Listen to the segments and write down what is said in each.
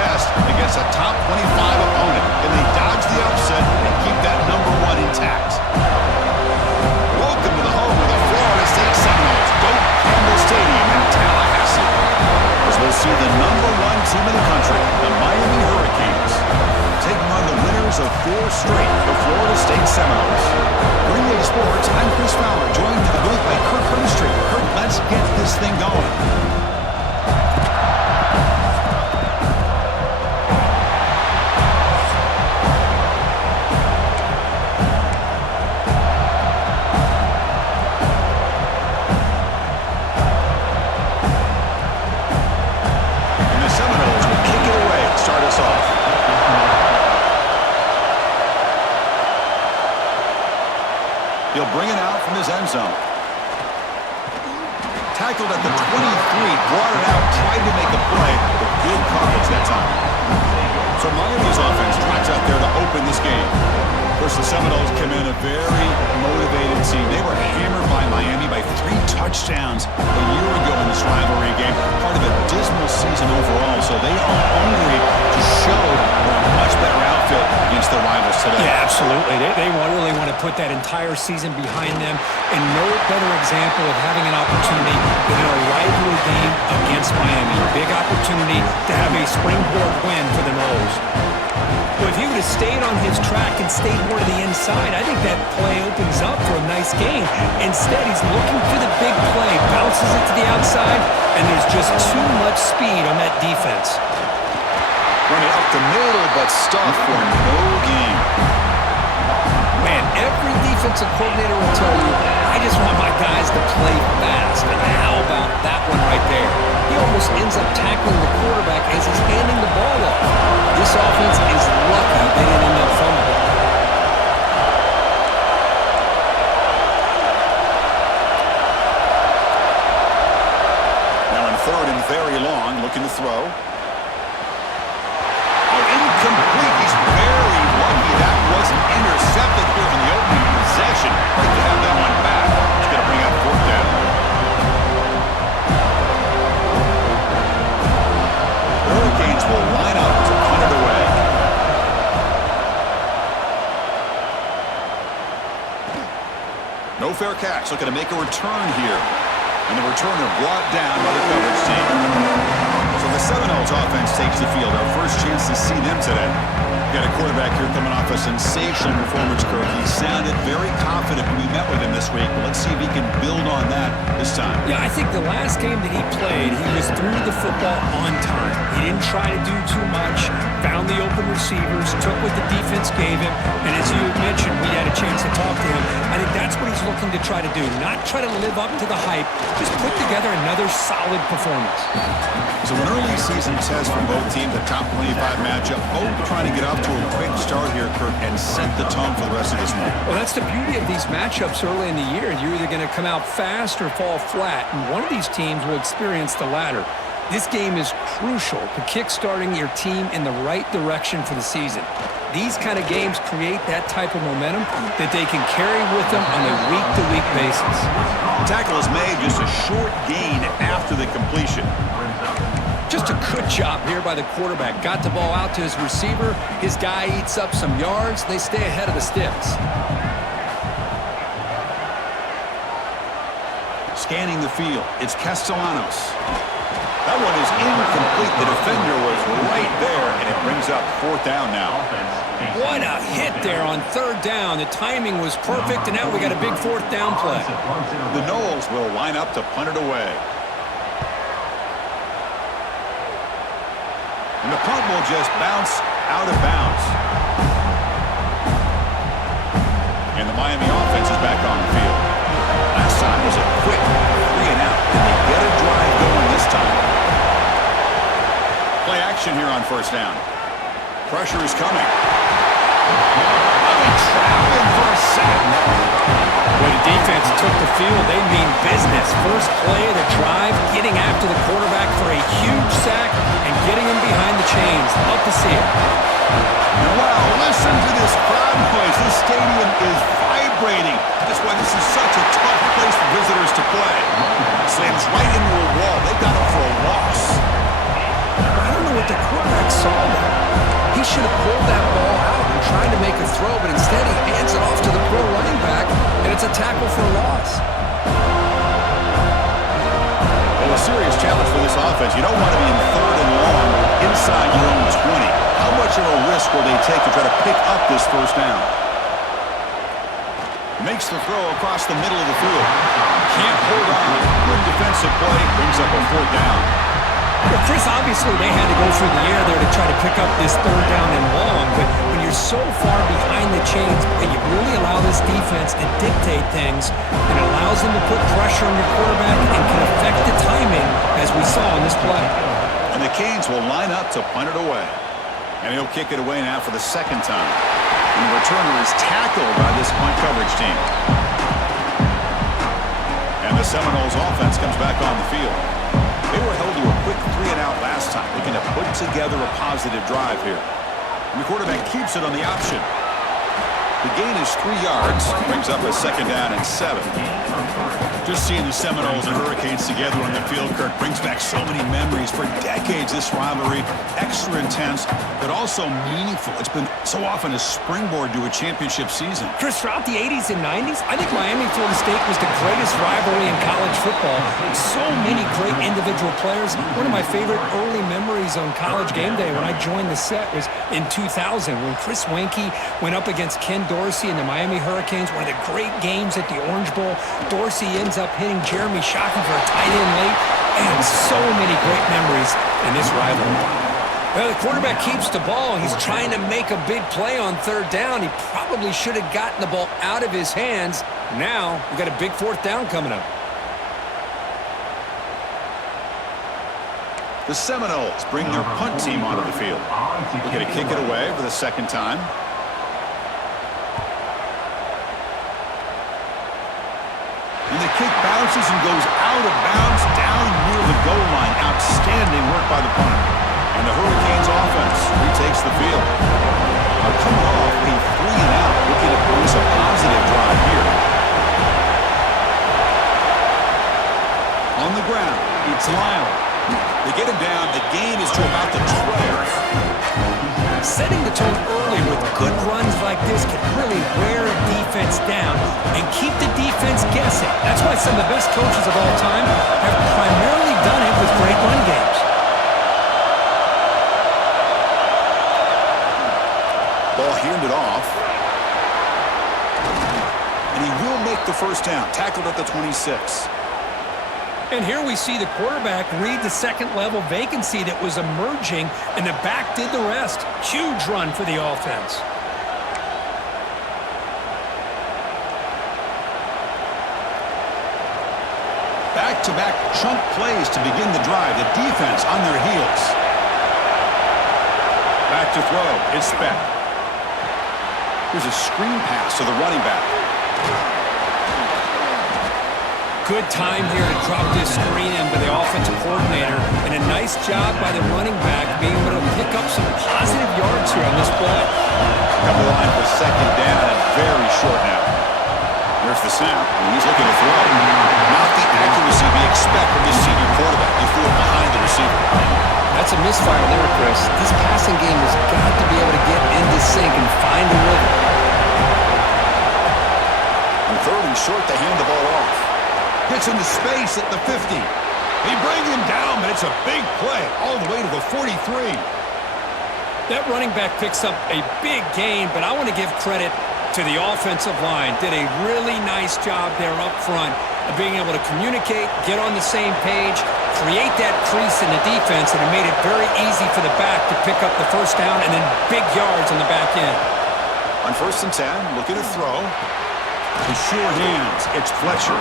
test against a top 25 opponent. Can they dodge the upset and keep that #1 intact? Welcome to the home of the Florida State Seminoles, Doak Campbell Stadium in Tallahassee, as we'll see the #1 team in the country, the Miami Hurricanes, taking on the winners of 4 straight, the Florida State Seminoles. Green Bay Sports, I'm Chris Fowler, joined in the booth by Kirk Hermstreet. Kirk, let's get this thing going. He'll bring it out from his end zone. Tackled at the 23, brought it out, tried to make a play, but good coverage that time. So Miami's offense tracks out there to open this game. Of course, the Seminoles come in a very motivated team. They were hammered by Miami by 3 touchdowns a year ago in this rivalry game. Part of a dismal season overall, so they are hungry to show they're a much better outfit against their rivals today. Yeah, absolutely. They really want to put that entire season behind them, and no better example of having an opportunity than in a rivalry game against Miami. Big opportunity to have a springboard win for the Noles. Well, if he would have stayed on his track and stayed more to the inside, I think that play opens up for a nice game. Instead, he's looking for the big play, bounces it to the outside, and there's just too much speed on that defense. Running up the middle, but stuffed for no gain. Man, every defensive coordinator will tell you, I just want my guys to play fast. And how about that one right there? He almost ends up tackling the quarterback as he's handing the ball off. This offense is lucky they didn't end up fumbling. Now in 3rd and very long, looking to throw. Incomplete. He's very lucky that wasn't intercepted here in the opening possession. Like to have that one back. He's going to bring up 4th down. The Hurricanes will line up to punt it away. No fair catch. Looking to make a return here. And the returner brought down by the coverage team. So the Seminoles offense takes the field. Our first chance to see them today. Got a quarterback here coming off a sensational performance, Kirk. He sounded very confident when we met with him this week, but let's see if he can build on that this time. Yeah, I think the last game that he played, he was threw the football on time. He didn't try to do too much, found the open receivers, took what the defense gave him, and as you mentioned, we had a chance to talk to him. I think that's what he's looking to try to do, not try to live up to the hype, just put together another solid performance. So an early season test for both teams, a top 25 matchup, both trying to get off to a quick start here, Kirk, and set the tone for the rest of this one. Well, that's the beauty of these matchups early in the year. You're either going to come out fast or fall flat, and one of these teams will experience the latter. This game is crucial to kick-starting your team in the right direction for the season. These kind of games create that type of momentum that they can carry with them on a week-to-week basis. Tackle is made, just a short gain after the completion. Just a good job here by the quarterback. Got the ball out to his receiver. His guy eats up some yards. They stay ahead of the sticks. Scanning the field, it's Castellanos. That one is incomplete. The defender was right there, and it brings up 4th down now. What a hit there on 3rd down. The timing was perfect, and now we got a big 4th down play. The Noles will line up to punt it away. And the punt will just bounce out of bounds. And the Miami offense is back on the field. Last time was a quick 3 and out. Did they get a drive going this time? Play action here on 1st down. Pressure is coming. Traveling for a sack. When the defense took the field, they mean business. First play of the drive, getting after the quarterback for a huge sack and getting him behind the chains. Love to see it. Wow, listen to this crowd noise. This stadium is vibrating. That's why this is such a tough place for visitors to play. Slams right into a wall. They got him for a loss. I don't know what the quarterback saw that. He should have pulled that ball out and tried to make a throw, but instead he hands it off to the pro running back, and it's a tackle for a loss. Well, a serious challenge for this offense. You don't want to be in 3rd and long inside your own 20. How much of a risk will they take to try to pick up this first down? Makes the throw across the middle of the field. Can't hold on. Good defensive play. Brings up a 4th down. Well, Chris, obviously they had to go through the air there to try to pick up this 3rd down and long, but when you're so far behind the chains, you really allow this defense to dictate things, and it allows them to put pressure on your quarterback and can affect the timing, as we saw in this play. And the Canes will line up to punt it away. And he'll kick it away now for the 2nd time. And the returner is tackled by this punt coverage team. And the Seminoles offense comes back on the field. They were held to a quick 3-and-out last time, looking to put together a positive drive here. And the quarterback keeps it on the option. The gain is 3 yards, brings up a 2nd down and 7. Just seeing the Seminoles and Hurricanes together on the field, Kirk, brings back so many memories. For decades, this rivalry, extra intense, but also meaningful. It's been so often a springboard to a championship season. Chris, throughout the 80s and 90s, I think Miami-Florida.State was the greatest rivalry in college football. So many great individual players. One of my favorite early memories on College Game Day when I joined the set was in 2000 when Chris Weinke went up against Ken Dorsey and the Miami Hurricanes. One of the great games at the Orange Bowl. Dorsey ends up hitting Jeremy Shockey for a tight end late. And so many great memories in this rivalry. Well, the quarterback keeps the ball. He's trying to make a big play on 3rd down. He probably should have gotten the ball out of his hands. Now, we've got a big 4th down coming up. The Seminoles bring their punt team onto the field. They're going to kick it away for the 2nd time. And the kick bounces and goes out of bounds down near the goal line. Outstanding work by the punter. And the Hurricanes offense retakes the field. Now coming off a 3-and-out, looking to produce a positive drive here. On the ground, it's Lyle. They get him down. The gain is to about the 12. Setting the tone early with good runs like this can really wear a defense down and keep the defense guessing. That's why some of the best coaches of all time have primarily done it with great run games. Ball handed off. And he will make the 1st down. Tackled at the 26. And here we see the quarterback read the 2nd-level vacancy that was emerging, and the back did the rest. Huge run for the offense. Back-to-back chunk plays to begin the drive. The defense on their heels. Back to throw. It's Speck. Here's a screen pass to the running back. Good time here to drop this screen in by the offensive coordinator, and a nice job by the running back being able to pick up some positive yards here on this play. Come the line for 2nd down and very short now. There's the snap, and he's looking to throw. Not the accuracy we expect from this senior quarterback. He threw it behind the receiver. That's a misfire there, Chris. This passing game has got to be able to get into sync and find a rhythm. On 3rd and short, they hand the ball off. Gets into space at the 50. They bring him down, but it's a big play all the way to the 43. That running back picks up a big gain, but I want to give credit to the offensive line. Did a really nice job there up front of being able to communicate, get on the same page, create that crease in the defense, and it made it very easy for the back to pick up the 1st down and then big yards on the back end. On 1st and 10, looking to throw. The sure hands, it's Fletcher.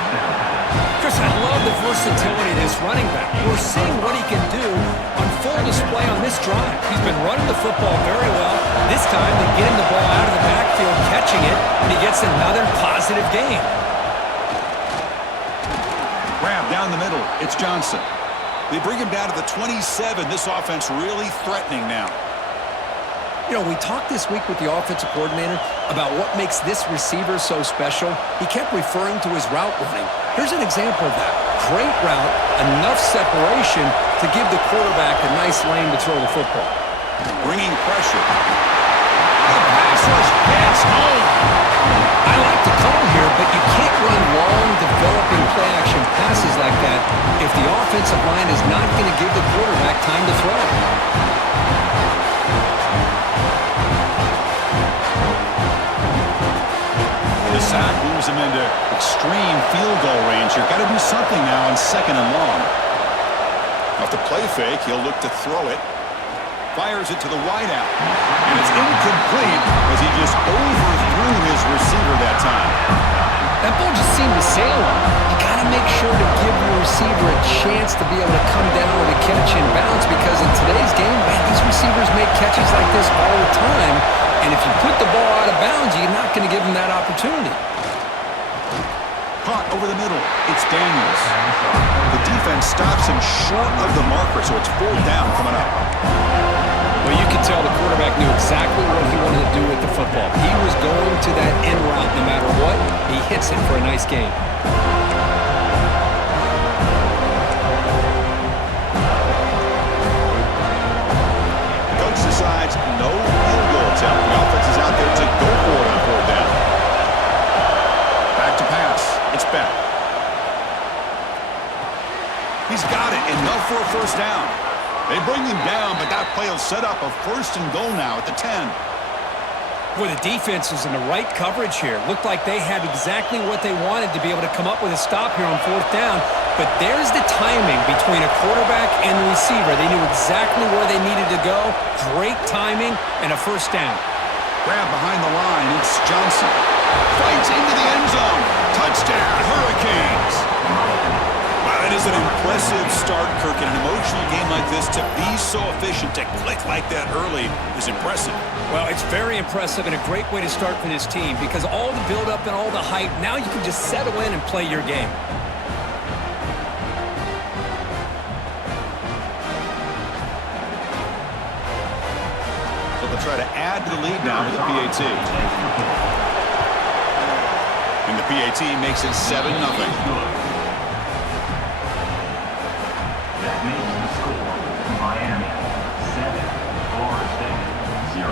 Chris, I love the versatility of this running back. We're seeing what he can do on full display on this drive. He's been running the football very well. This time, they get him the ball out of the backfield, catching it, and he gets another positive gain. Grab down the middle. It's Johnson. They bring him down to the 27. This offense really threatening now. We talked this week with the offensive coordinator about what makes this receiver so special. He kept referring to his route running. Here's an example of that. Great route, enough separation to give the quarterback a nice lane to throw the football. Bringing pressure. The pass rush gets home. I like the call here, but you can't run long, developing play-action passes like that if the offensive line is not going to give the quarterback time to throw. The sack moves him into extreme field goal range. You've got to do something now on 2nd and long. Off the play fake, he'll look to throw it. Fires it to the wideout. And it's incomplete as he just overthrew his receiver that time. That ball just seemed to sail on him. You got to make sure to give your receiver a chance to be able to come down with a catch and bounce, because in today's game, man, these receivers make catches like this all the time. And if you put the ball out of bounds, you're not going to give them that opportunity. Caught over the middle. It's Daniels. The defense stops him short of the marker, so it's 4th down coming up. Well, you can tell the quarterback knew exactly what he wanted to do with the football. He was going to that end route no matter what. He hits it for a nice gain. Coach decides no field goal attempt. The offense is out there to go for it on 4th down. Back to pass. It's back. He's got it. Enough for a 1st down. They bring him down, but that play will set up a 1st and goal now at the 10. Boy, the defense was in the right coverage here. Looked like they had exactly what they wanted to be able to come up with a stop here on 4th down. But there's the timing between a quarterback and the receiver. They knew exactly where they needed to go. Great timing and a 1st down. Grab behind the line. It's Johnson. Fights into the end zone. Touchdown, Hurricanes. Wow, that is an impressive start, Kirk. In an emotional game like this, to be so efficient, to click like that early is impressive. Well, it's very impressive and a great way to start for this team, because all the build-up and all the hype, now you can just settle in and play your game. So they'll try to add to the lead now with the PAT. And the PAT makes it 7-0. That makes the score Miami 7, Florida-State 0.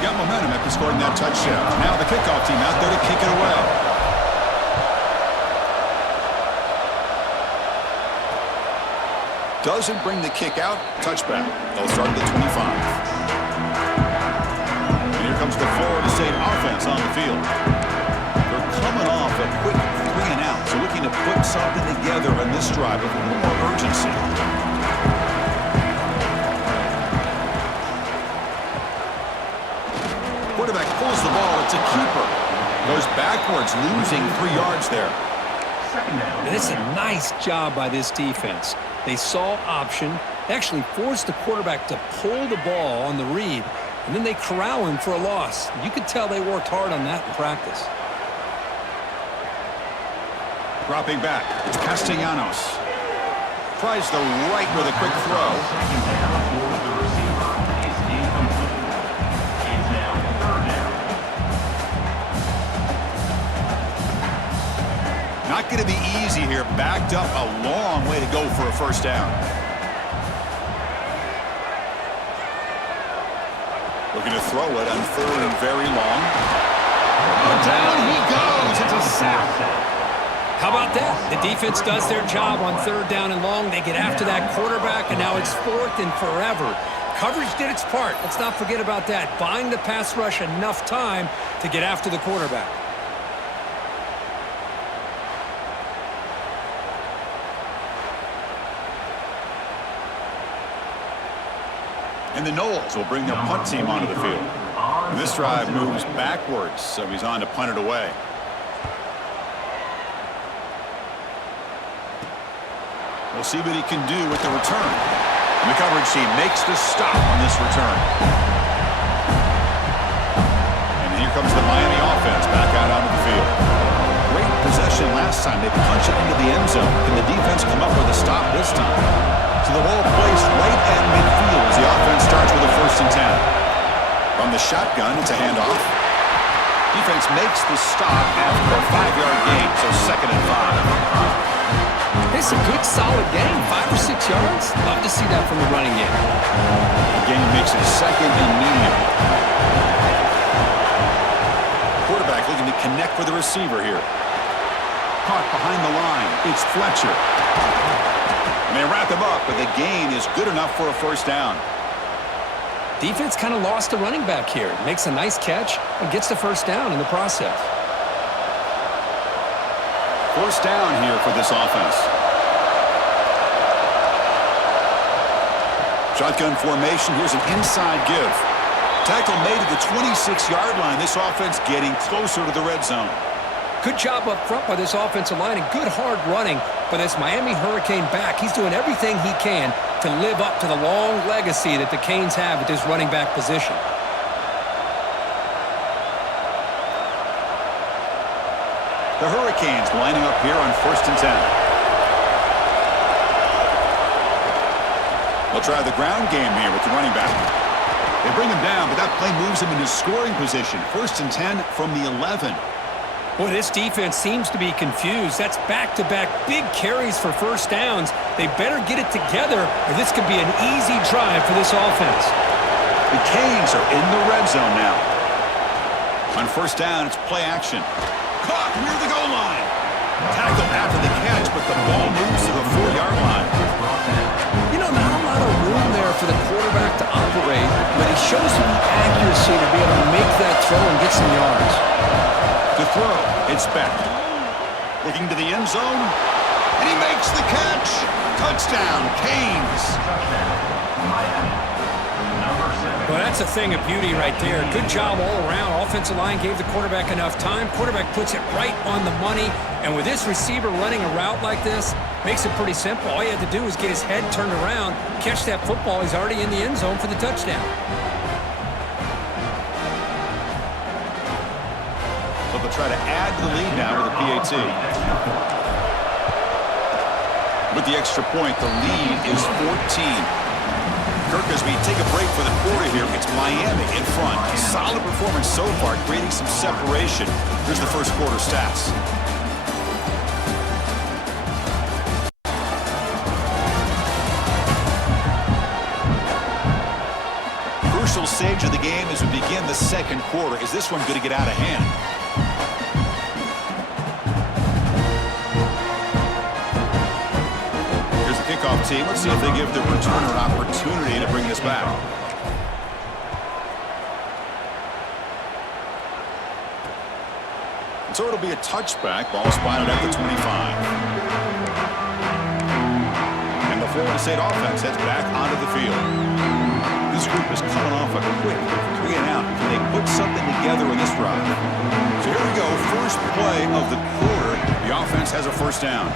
Got momentum after scoring that touchdown. Now the kickoff team out there to kick it away. Doesn't bring the kick out. Touchback. They'll start at the 25. And here comes the Florida State offense on the field. They're coming off a quick 3 and out, so looking to put something together on this drive with a little more urgency. Quarterback pulls the ball. It's a keeper. Goes backwards, losing 3 yards there. And it's a nice job by this defense. They saw option. They actually forced the quarterback to pull the ball on the read, and then they corral him for a loss. You could tell they worked hard on that in practice. Dropping back. It's Castellanos. Tries the right with a quick throw. Second down for the receiver is incomplete. It's now 3rd down. Not going to be easy here. Backed up a long way to go for a 1st down. Looking to throw it on 3rd and very long. Down he goes. It's a sack. How about that? The defense does their job on 3rd down and long. They get after that quarterback, and now it's 4th and forever. Coverage did its part. Let's not forget about that. Buying the pass rush enough time to get after the quarterback. And the Noles will bring their punt team onto the field. And this drive moves backwards, so he's on to punt it away. We'll see what he can do with the return. And the coverage team makes the stop on this return. And here Here comes the Miami offense back out onto the field. Great possession last time. They punch it into the end zone. Can the defense come up with a stop this time? So the ball placed right at midfield as the offense starts with a 1st and 10. From the shotgun, it's a handoff. Defense makes the stop after a 5-yard gain, so 2nd and 5. It's a good, solid game. 5 or 6 yards. Love to see that from the running game. The game makes it 2nd and medium. Quarterback looking to connect with the receiver here. Caught behind the line. It's Fletcher. And they wrap him up, but the gain is good enough for a 1st down. Defense kind of lost the running back here. Makes a nice catch and gets the 1st down in the process. 1st down here for this offense. Shotgun formation. Here's an inside give. Tackle made at the 26-yard line. This offense getting closer to the red zone. Good job up front by this offensive line and good hard running by this Miami Hurricane back. He's doing everything he can to live up to the long legacy that the Canes have at this running back position. The Hurricanes lining up here on 1st and 10. They'll try the ground game here with the running back. They bring him down, but that play moves him into scoring position. 1st and 10 from the 11. Boy, this defense seems to be confused. That's back-to-back big carries for 1st downs. They better get it together, or this could be an easy drive for this offense. The Canes are in the red zone now. On 1st down, it's play action. Caught near the goal line. Tackled after the catch, but the ball moves to the 4-yard line. You know, not a lot of room there for the quarterback to operate, but he shows some accuracy to be able to make that throw and get some yards. To throw, it's Beck. Looking to the end zone, and he makes the catch. Touchdown, Canes. Well, that's a thing of beauty right there. Good job all around. Offensive line gave the quarterback enough time. Quarterback puts it right on the money. And with this receiver running a route like this, makes it pretty simple. All you had to do was get his head turned around, catch that football. He's already in the end zone for the touchdown. So they'll try to add to the lead now with a PAT. With the extra point, the lead is 14. Kirk, as we take a break for the quarter here, it's Miami in front. Solid performance so far, creating some separation. Here's the 1st quarter stats. Crucial stage of the game as we begin the 2nd quarter. Is this one going to get out of hand? Kickoff team. Let's see if they give the returner an opportunity to bring this back. So it'll be a touchback. Ball spotted at the 25. And the Florida-State offense heads back onto the field. This group is coming off a quick 3 and out. Can they put something together with this drive? So here we go. First play of the quarter. The offense has a 1st down.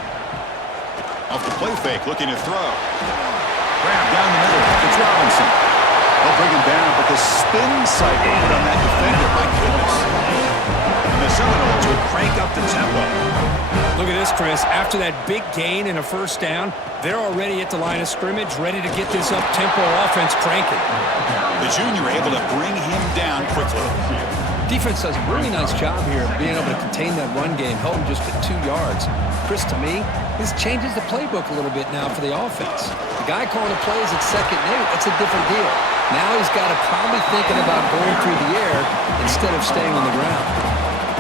Off the play fake, looking to throw. Grab down the middle. It's Robinson. They'll bring him down, but the spin cycle put on that defender, my goodness. And the Seminoles will crank up the tempo. Look at this, Chris. After that big gain and a 1st down, they're already at the line of scrimmage, ready to get this up-tempo offense cranking. The junior able to bring him down quickly. Defense does a really nice job here of being able to contain that run game, held him just at 2 yards. Chris, to me, this changes the playbook a little bit now for the offense. The guy calling the plays at 2nd and 8, that's a different deal. Now he's got to probably thinking about going through the air instead of staying on the ground.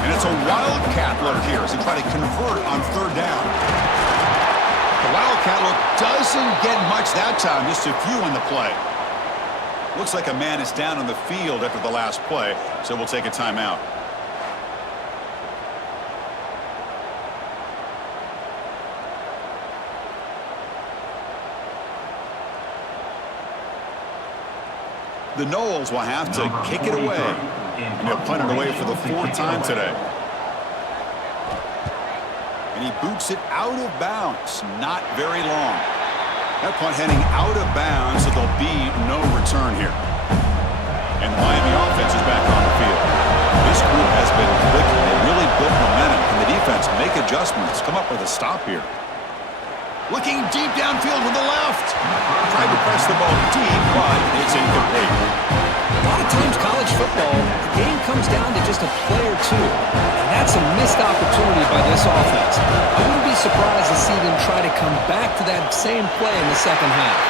And it's a wildcat look here as they try to convert on 3rd down. The wildcat look doesn't get much that time, just a few on the play. Looks like a man is down on the field after the last play, so we'll take a timeout. The Noles will have to kick it away. And they'll punt it away for the 4th time today. And he boots it out of bounds. Not very long. That punt heading out of bounds, so there'll be no return here. And the Miami offense is back on the field. This This group has been clicking. They really built momentum. Can the defense make adjustments? Come up with a stop here. Looking deep downfield with the left. Tried to press the ball deep, but it's incomplete. A lot of times college football, the game comes down to just a play or two. And that's a missed opportunity by this offense. I wouldn't be surprised to see them try to come back to that same play in the second half.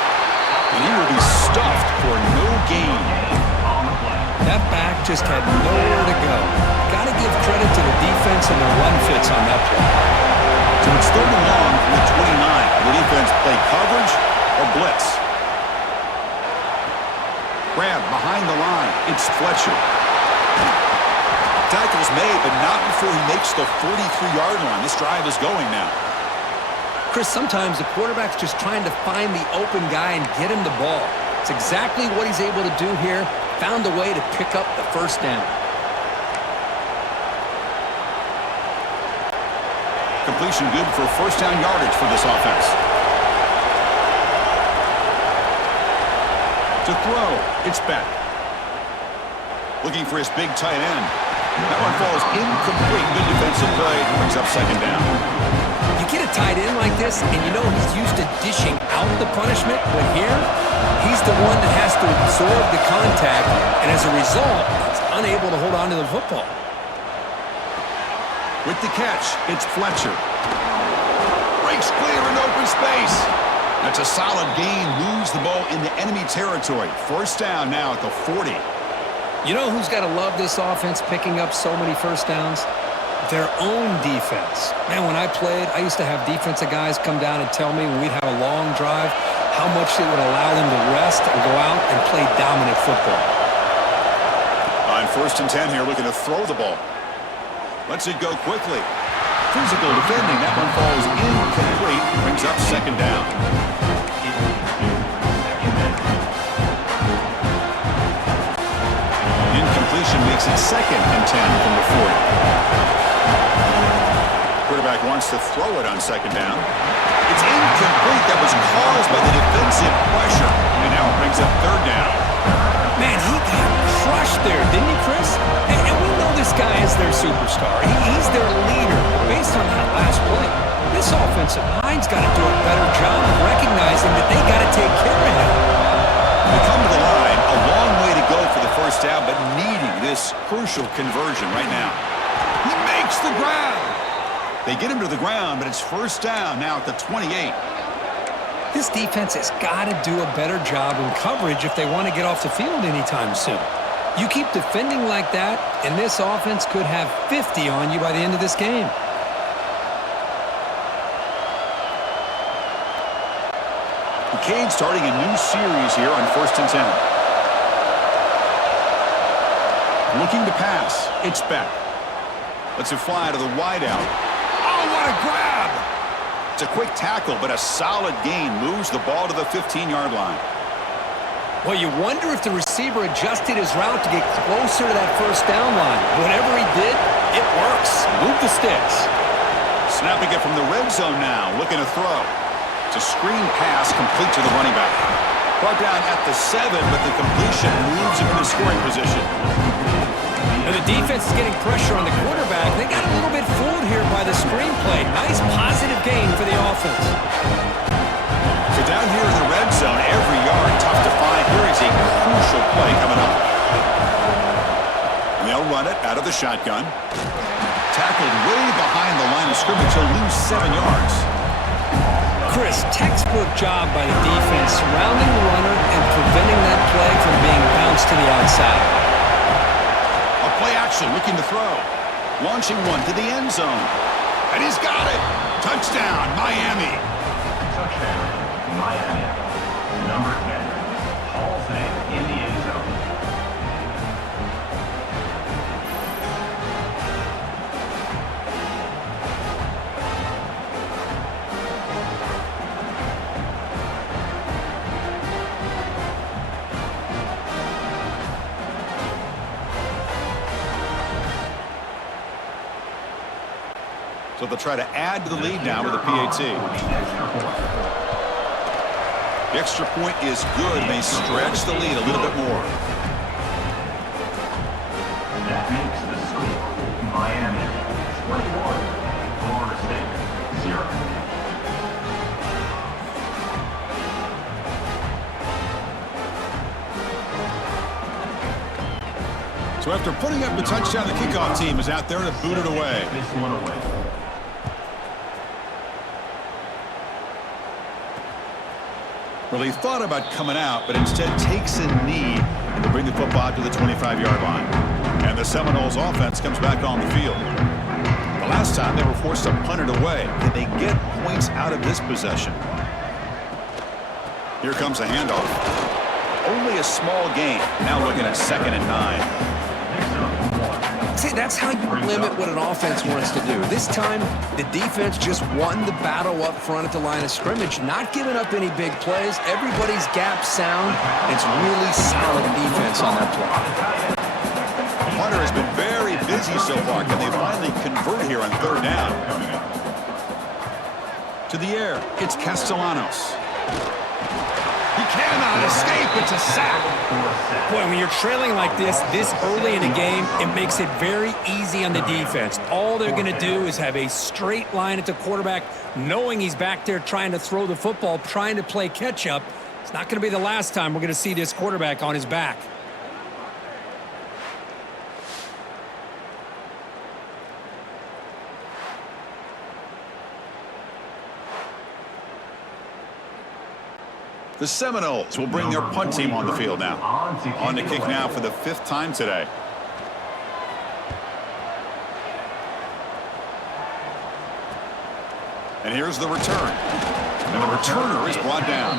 And he will be stuffed for no gain. That back just had nowhere to go. Got to give credit to the defense and the run fits on that play. So it's 3rd and long from the 29. The defense play coverage or blitz. Grab behind the line. It's Fletcher. Tackle's made, but not before he makes the 43-yard line. This drive is going now. Chris, sometimes the quarterback's just trying to find the open guy and get him the ball. It's exactly what he's able to do here. Found a way to pick up the first down. Completion good for first down yardage for this offense. To throw, it's Beck. Looking for his big tight end. That one falls incomplete. Good defensive play. Brings up second down. You get a tight end like this, and you know he's used to dishing out the punishment, but here, he's the one that has to absorb the contact, and as a result, he's unable to hold on to the football. With the catch, it's Fletcher. Breaks clear in open space. That's a solid gain. Moves the ball into enemy territory. First down now at the 40. You know who's got to love this offense picking up so many first downs? Their own defense. Man, when I played, I used to have defensive guys come down and tell me when we'd have a long drive how much it would allow them to rest and go out and play dominant football. On 1st and 10 here, looking to throw the ball. Lets it go quickly. Physical defending. That one falls incomplete. Brings up second down. Incompletion makes it 2nd and 10 from the 40. Quarterback wants to throw it on second down. It's incomplete. That was caused by the defensive pressure. And now it brings up 3rd down. Man, he got crushed there, didn't he, Chris? And we know this guy is their superstar. He's their leader. Based on that last play, this offensive line's got to do a better job of recognizing that they got to take care of him. They come to the line, a long way to go for the first down, but needing this crucial conversion right now. He makes the grab. They get him to the ground, but it's first down now at the 28. This defense has got to do a better job in coverage if they want to get off the field anytime soon. You keep defending like that, and this offense could have 50 on you by the end of this game. The Canes starting a new series here on 1st and 10. Looking to pass. It's Beck. Lets it fly to the wideout. Oh, what a grab! It's a quick tackle, but a solid gain. Moves the ball to the 15-yard line. Well, you wonder if the receiver adjusted his route to get closer to that first down line. Whatever he did, it works. Move the sticks. Snapping it from the red zone now. Looking to throw. It's a screen pass complete to the running back. Brought down at the 7, but the completion moves him into scoring position. And the defense is getting pressure on the quarterback. They got a little bit fooled here by the screenplay. Nice positive gain for the offense. So down here in the red zone, every yard tough to find. Here is a crucial play coming up. And they'll run it out of the shotgun. Tackled way behind the line of scrimmage. He'll lose 7 yards. Chris, textbook job by the defense surrounding the runner and preventing that play from being bounced to the outside. Play action, looking to throw. Launching one to the end zone. And he's got it. Touchdown, Miami. Touchdown, Miami. Number 10, Hall Thing in the end zone. So they'll try to add to the lead now with a PAT. The extra point is good. They stretch the lead a little bit more. That makes the score 0. So after putting up the touchdown, the kickoff team is out there to boot it away. This one away. Well, he thought about coming out, but instead takes a knee and to bring the football out to the 25-yard line. And the Seminoles offense comes back on the field. The last time they were forced to punt it away. Can they get points out of this possession? Here comes a handoff. Only a small gain. Now looking at 2nd and 9. See, that's how you limit what an offense wants to do. This time, the defense just won the battle up front at the line of scrimmage, not giving up any big plays. Everybody's gap sound. It's really solid defense on that play. Hunter has been very busy so far. Can they finally convert here on 3rd down? To the air, it's Castellanos. He cannot escape. It's a sack. Boy, when you're trailing like this early in the game, it makes it very easy on the defense. All they're going to do is have a straight line at the quarterback, knowing he's back there trying to throw the football, trying to play catch-up. It's not going to be the last time we're going to see this quarterback on his back. The Seminoles will bring their punt team on the field now. On to kick now for the 5th time today. And here's the return. And the returner is brought down.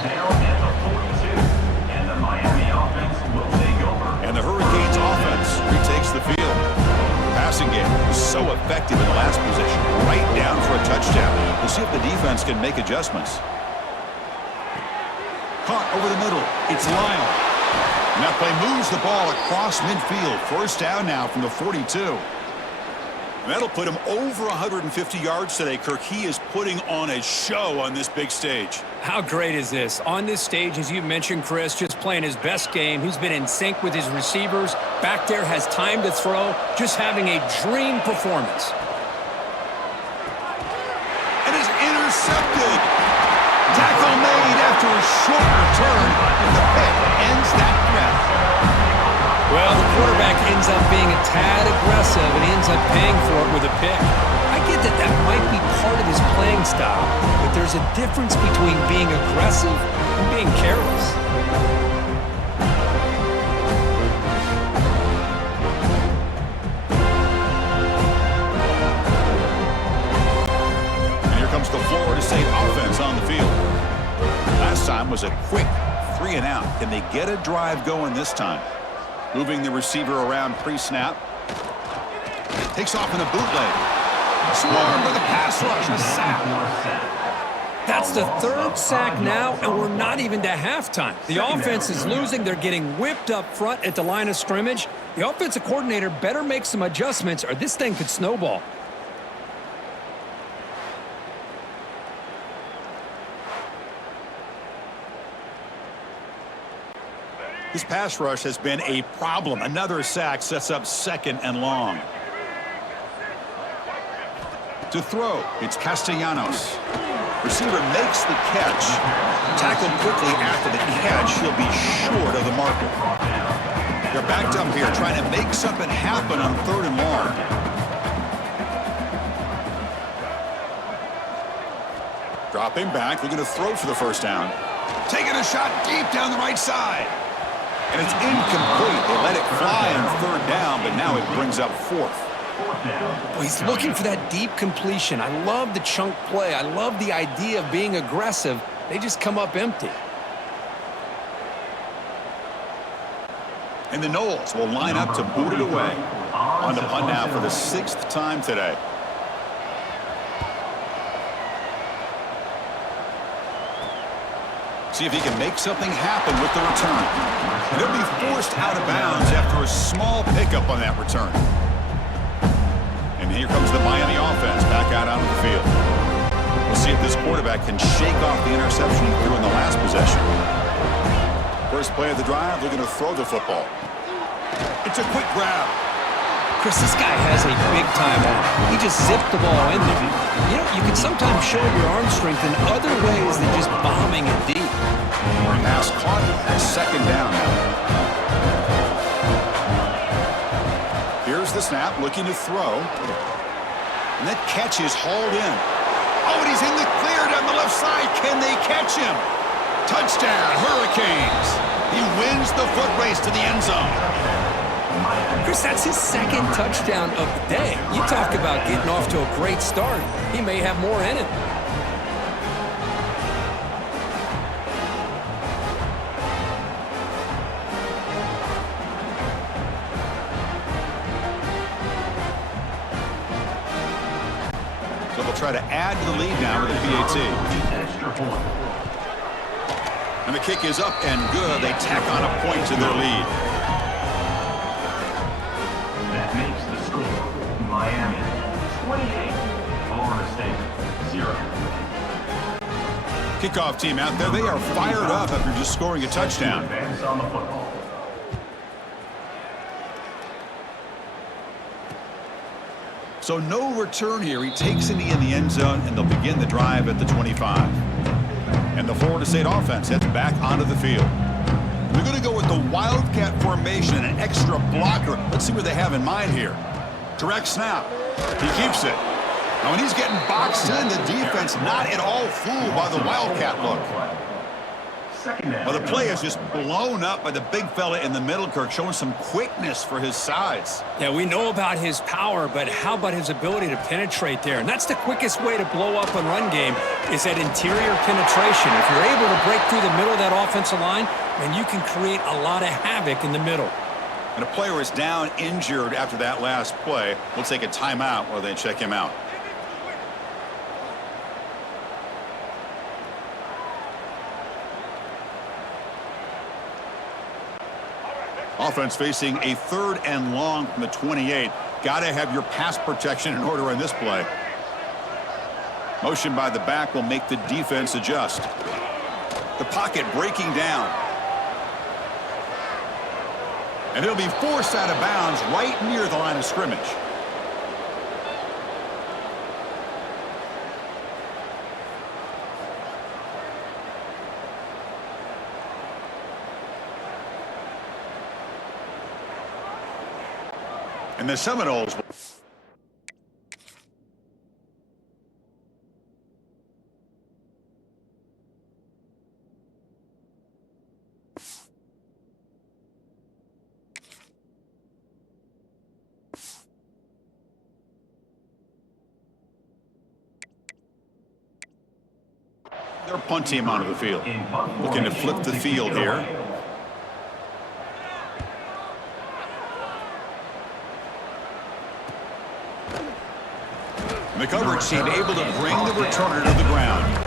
And the Miami offense will take over. And the Hurricanes offense retakes the field. The passing game was so effective in the last possession. Right down for a touchdown. We'll see if the defense can make adjustments. Caught over the middle. It's Lyle. And that play moves the ball across midfield. 1st down now from the 42. And that'll put him over 150 yards today, Kirk. He is putting on a show on this big stage. How great is this? On this stage, as you mentioned, Chris, just playing his best game. He's been in sync with his receivers. Back there, has time to throw. Just having a dream performance. And is intercepted. Tackle made after a short return, and the pick ends that threat. Well, the quarterback ends up being a tad aggressive, and he ends up paying for it with a pick. I get that that might be part of his playing style, but there's a difference between being aggressive and being careless. The Florida-State offense on the field. Last time was a quick 3 and out. Can they get a drive going this time? Moving the receiver around pre-snap. Takes off in a bootleg. Swarmed with a pass rush. A sack. That's the 3rd sack now, and we're not even to halftime. The offense is losing. They're getting whipped up front at the line of scrimmage. The offensive coordinator better make some adjustments, or this thing could snowball. This pass rush has been a problem. Another sack sets up 2nd and long. To throw, it's Castellanos. Receiver makes the catch. Tackled quickly after the catch. He'll be short of the marker. They're backed up here trying to make something happen on 3rd and long. Dropping back, looking to throw for the 1st down. Taking a shot deep down the right side. And it's incomplete. They let it fly on 3rd down, but now it brings up 4th. Well, he's looking for that deep completion. I love the chunk play. I love the idea of being aggressive. They just come up empty. And the Noles will line up to boot it away. On the punt now for the 6th time today. See if he can make something happen with the return. And he'll be forced out of bounds after a small pickup on that return. And here comes the Miami offense back out onto the field. We'll see if this quarterback can shake off the interception he threw in the last possession. First play of the drive, looking to throw the football. It's a quick grab. Chris, this guy has a big-time arm. He just zipped the ball in there. You know, you can sometimes show your arm strength in other ways than just bombing it deep. Pass caught. Second down now. Here's the snap, looking to throw. And that catch is hauled in. Oh, and he's in the clear down the left side. Can they catch him? Touchdown, Hurricanes. He wins the foot race to the end zone. Chris, that's his second touchdown of the day. You talk about getting off to a great start. He may have more in it. So they'll try to add to the lead now with the PAT. And the kick is up and good. They tack on a point to their lead. That makes the score Miami 28, Florida State 0. Kickoff team out there. They are fired up after just scoring a touchdown. Advance on the football. So no return here. He takes it in the end zone, and they'll begin the drive at the 25. And the Florida State offense heads back onto the field. They're going to go with the Wildcat formation and an extra blocker. Let's see what they have in mind here. Direct snap. He keeps it. Now, when he's getting boxed in, the defense not at all fooled by the Wildcat look. Well, the play is just blown up by the big fella in the middle, Kirk, showing some quickness for his size. Yeah, we know about his power, but how about his ability to penetrate there? And that's the quickest way to blow up a run game is that interior penetration. If you're able to break through the middle of that offensive line, then you can create a lot of havoc in the middle. And a player is down injured after that last play. We'll take a timeout while they check him out. Offense facing a 3rd and long from the 28. Got to have your pass protection in order on this play. Motion by the back will make the defense adjust. The pocket breaking down. And it'll be forced out of bounds right near the line of scrimmage. And the Seminoles. They're punting him onto the field. Looking to flip the field here. The coverage team able to bring the returner to the ground.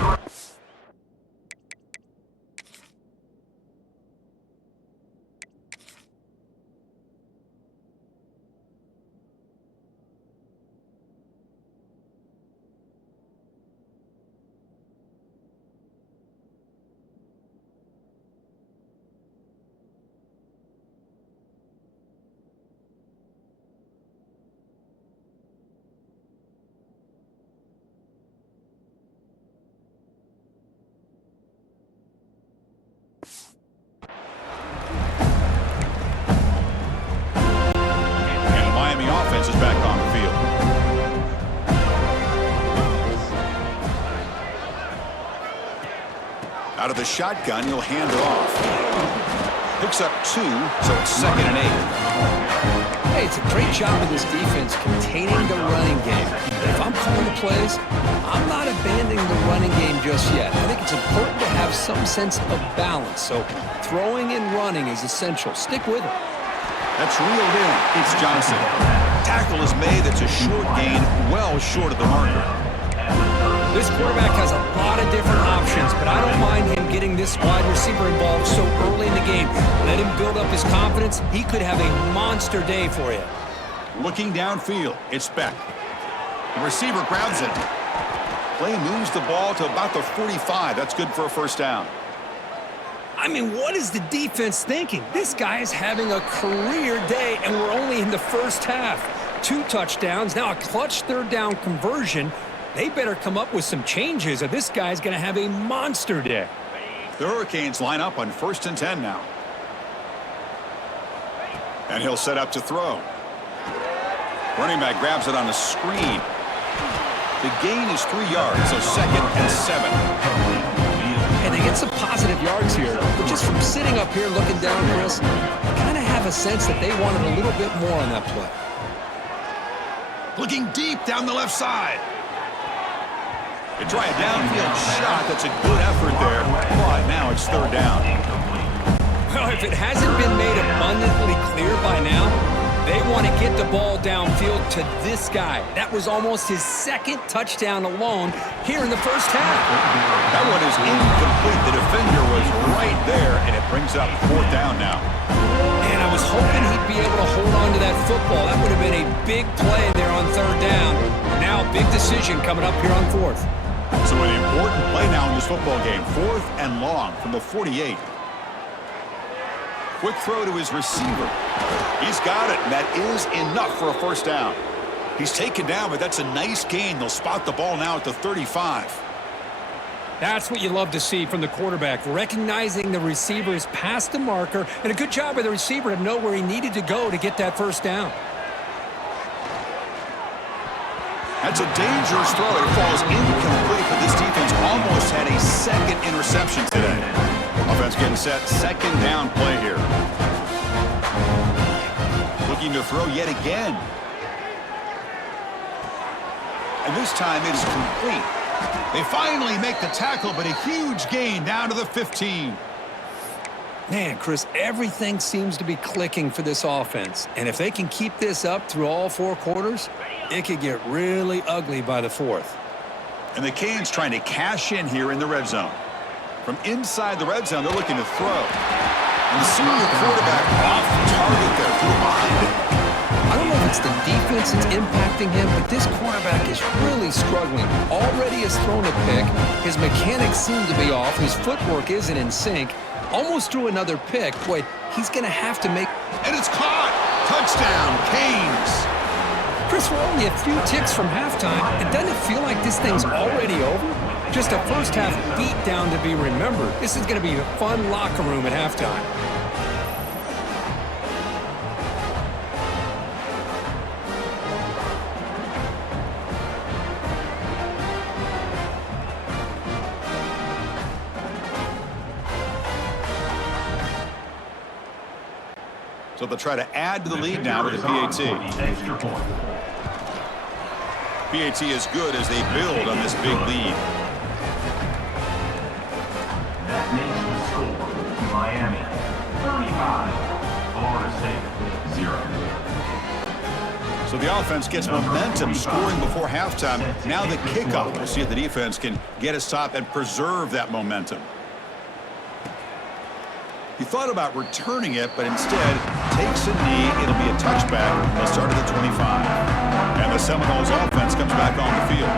Is back on the field. Out of the shotgun, he'll hand it off. Picks up 2, so it's 2nd and 8. Hey, it's a great job of this defense containing the running game. If I'm calling the plays, I'm not abandoning the running game just yet. I think it's important to have some sense of balance. So throwing and running is essential. Stick with it. That's reeled in. It's Johnson. Tackle is made. That's a short gain, well short of the marker. This quarterback has a lot of different options, but I don't mind him getting this wide receiver involved so early in the game. Let him build up his confidence. He could have a monster day for you. Looking downfield, it's Beck. The receiver grabs it. Play moves the ball to about the 45. That's good for a first down. I mean, what is the defense thinking? This guy is having a career day, and we're only in the first half. 2 touchdowns, now a clutch third down conversion. They better come up with some changes or this guy's going to have a monster day. The Hurricanes line up on 1st and 10 now. And he'll set up to throw. Running back grabs it on the screen. The gain is 3 yards, so 2nd and 7. And they get some positive yards here, but just from sitting up here looking down, Chris, I kind of have a sense that they wanted a little bit more on that play. Looking deep down the left side. They try a downfield shot. That's a good effort there, but now it's 3rd down. Well, if it hasn't been made abundantly clear by now, they want to get the ball downfield to this guy. That was almost his 2nd touchdown alone here in the first half. That one is incomplete. The defender was right there, and it brings up 4th down now. And I was hoping he'd be able to hold on to that football. That would have been a big play there on 3rd down. Now a big decision coming up here on 4th. So an important play now in this football game. 4th and long from the 48. Quick throw to his receiver. He's got it, and that is enough for a 1st down. He's taken down, but that's a nice gain. They'll spot the ball now at the 35. That's what you love to see from the quarterback, recognizing the receiver's past the marker, and a good job by the receiver to know where he needed to go to get that 1st down. That's a dangerous throw. It falls incomplete, but this defense almost had a 2nd interception today. Offense getting set. 2nd down play here. Looking to throw yet again. And this time it is complete. They finally make the tackle, but a huge gain down to the 15. Man, Chris, everything seems to be clicking for this offense. And if they can keep this up through all 4 quarters, it could get really ugly by the 4th. And the Canes trying to cash in here in the red zone. From inside the red zone, they're looking to throw. And the senior quarterback off target there, threw behind it. I don't know if it's the defense that's impacting him, but this quarterback is really struggling. Already has thrown a pick. His mechanics seem to be off. His footwork isn't in sync. Almost threw another pick. Boy, he's going to have to make... And it's caught! Touchdown, Canes! Chris, we're only a few ticks from halftime. And doesn't it feel like this thing's already over? Just a first half beatdown to be remembered. This is going to be a fun locker room at halftime. So they'll try to add to the lead now with the PAT. PAT is good as they build on this big lead. That makes the score Miami 35, Florida State 0. So the offense gets momentum scoring before halftime. Now the kickoff. We'll see if the defense can get a stop and preserve that momentum. He thought about returning it, but instead takes a knee. It'll be a touchback. They'll start at the 25. And the Seminoles offense comes back on the field.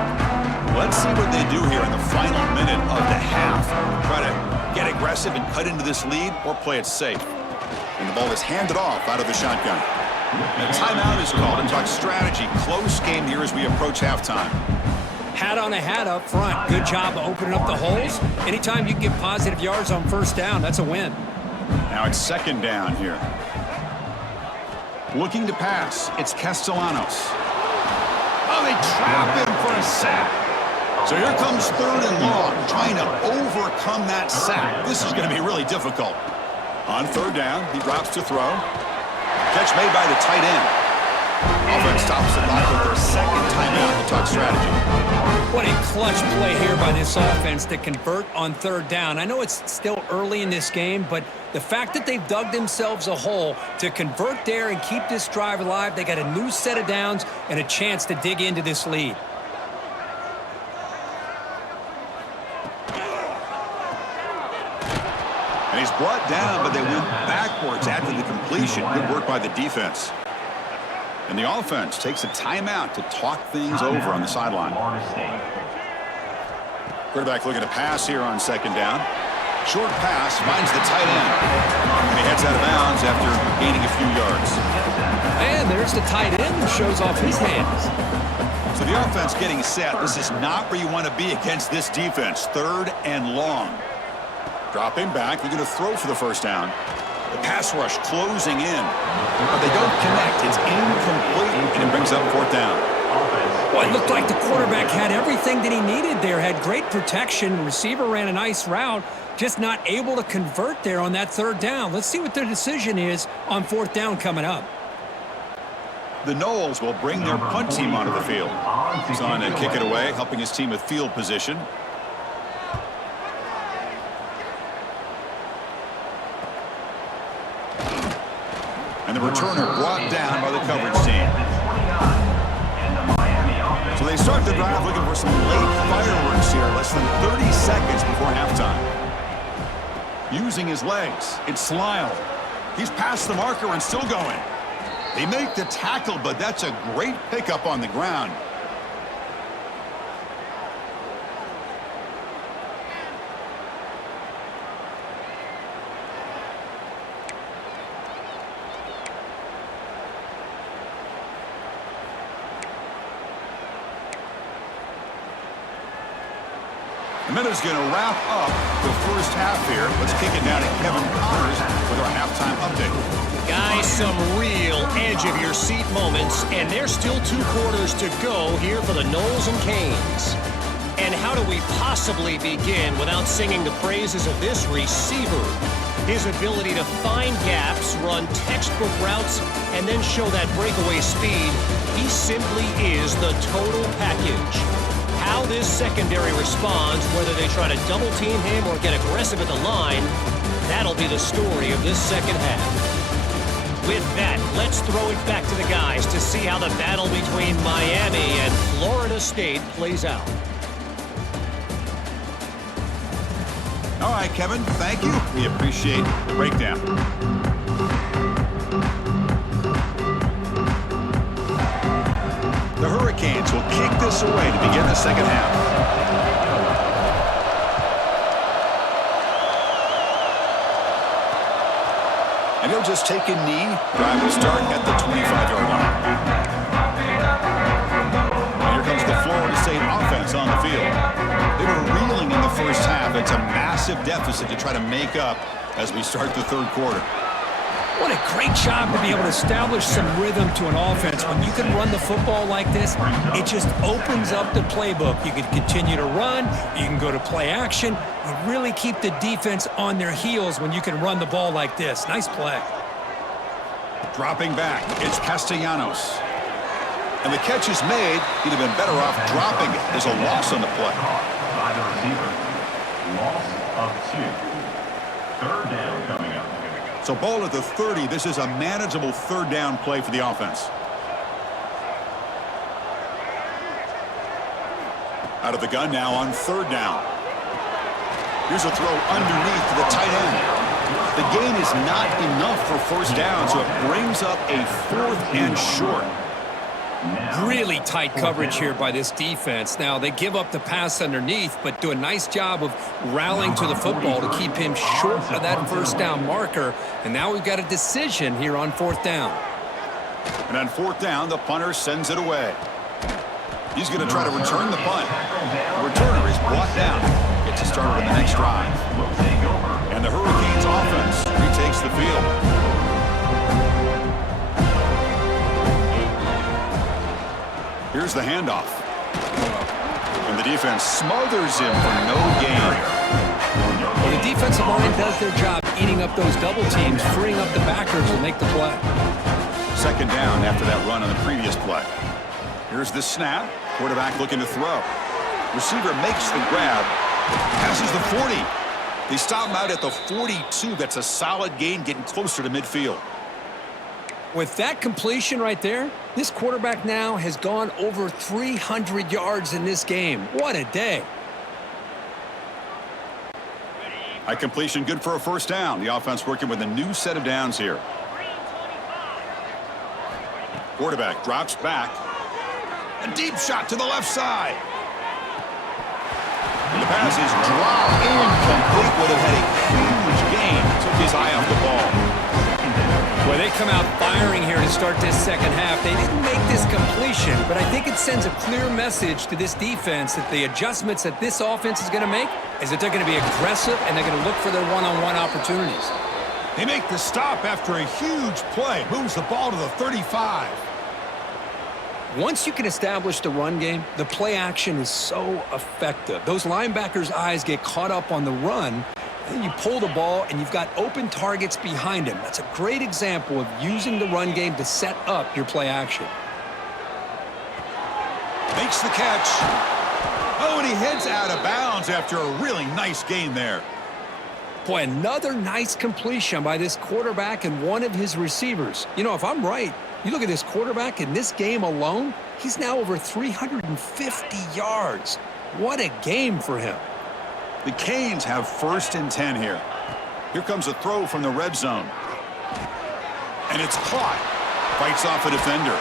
Let's see what they do here in the final minute of the half. Try to get aggressive and cut into this lead or play it safe. And the ball is handed off out of the shotgun. And a timeout is called to talk strategy. Close game here as we approach halftime. Hat on a hat up front. Good job of opening up the holes. Anytime you can get positive yards on 1st down, that's a win. Now it's 2nd down here. Looking to pass. It's Castellanos. Oh, they trap him for a sack. So here comes 3rd and long, trying to overcome that sack. This is going to be really difficult. On 3rd down, he drops to throw. Catch made by the tight end. Offense stops the clock with their 2nd timeout to talk strategy. What a clutch play here by this offense to convert on 3rd down. I know it's still early in this game, but the fact that they've dug themselves a hole to convert there and keep this drive alive, they got a new set of downs and a chance to dig into this lead. And he's brought down, but they went backwards after the completion. Good work by the defense. And the offense takes a timeout to talk things over on the sideline. Quarterback looking to pass here on 2nd down. Short pass finds the tight end. And he heads out of bounds after gaining a few yards. And there's the tight end who shows off his hands. So the offense getting set. This is not where you want to be against this defense. 3rd and long. Dropping back. They're going to throw for the first down. The pass rush closing in. But they don't connect. It's incomplete, and it brings up 4th down. Well, it looked like the quarterback had everything that he needed there. Had great protection. The receiver ran a nice route. Just not able to convert there on that 3rd down. Let's see what their decision is on 4th down coming up. The Noles will bring their punt team onto the field. He's on to kick it away, helping his team with field position. And the returner brought down by the coverage team. So they start the drive looking for some late fireworks here, less than 30 seconds before halftime. Using his legs, it's Lyle. He's past the marker and still going. They make the tackle, but that's a great pickup on the ground. The minute's going to wrap up the first half here. Let's kick it down to Kevin Connors with our halftime update. Guys, some real edge-of-your-seat moments, and there's still 2 quarters to go here for the Noles and Canes. And how do we possibly begin without singing the praises of this receiver? His ability to find gaps, run textbook routes, and then show that breakaway speed. He simply is the total package. How this secondary responds, whether they try to double-team him or get aggressive at the line, that'll be the story of this second half. With that, let's throw it back to the guys to see how the battle between Miami and Florida State plays out. All right, Kevin, thank you. We appreciate the breakdown. The Hurricanes will kick this away to begin the second half. And he'll just take a knee. Drive will start at the 25-yard line. And here comes the Florida State offense on the field. They were reeling in the first half. It's a massive deficit to try to make up as we start the 3rd quarter. What a great job to be able to establish some rhythm to an offense. When you can run the football like this, it just opens up the playbook. You can continue to run. You can go to play action. You really keep the defense on their heels when you can run the ball like this. Nice play. Dropping back, it's Castellanos. And the catch is made. He'd have been better off dropping it. There's a loss on the play. By the receiver. Loss of 2. 3rd down coming up. So ball at the 30. This is a manageable 3rd down play for the offense. Out of the gun now on 3rd down. Here's a throw underneath to the tight end. The gain is not enough for 1st down, so it brings up a 4th and short. Really tight coverage here by this defense. Now, they give up the pass underneath, but do a nice job of rallying to the football to keep him short of that 1st down marker. And now we've got a decision here on 4th down. And on 4th down, the punter sends it away. He's going to try to return the punt. The returner is brought down. Gets it started on the next drive. And the Hurricanes offense retakes the field. Here's the handoff. And the defense smothers him for no gain. Well, the defensive line does their job eating up those double teams, freeing up the backers to make the play. 2nd down after that run on the previous play. Here's the snap. Quarterback looking to throw. Receiver makes the grab. Passes the 40. They stop him out at the 42. That's a solid gain, getting closer to midfield. With that completion right there, this quarterback now has gone over 300 yards in this game. What a day. High completion, good for a 1st down. The offense working with a new set of downs here. Quarterback drops back. A deep shot to the left side. And the pass is dropped incomplete. Would have had a Well, they come out firing here to start this second half. They didn't make this completion, but I think it sends a clear message to this defense that the adjustments that this offense is going to make is that they're going to be aggressive and they're going to look for their one-on-one opportunities. They make the stop after a huge play. Moves the ball to the 35. Once you can establish the run game, the play action is so effective. Those linebackers' eyes get caught up on the run, and you pull the ball, and you've got open targets behind him. That's a great example of using the run game to set up your play action. Makes the catch. Oh, and he heads out of bounds after a really nice gain there. Boy, another nice completion by this quarterback and one of his receivers. You know, if I'm right, you look at this quarterback in this game alone, he's now over 350 yards. What a game for him. The Canes have 1st and 10 here. Here comes a throw from the red zone. And it's caught. Fights off a defender.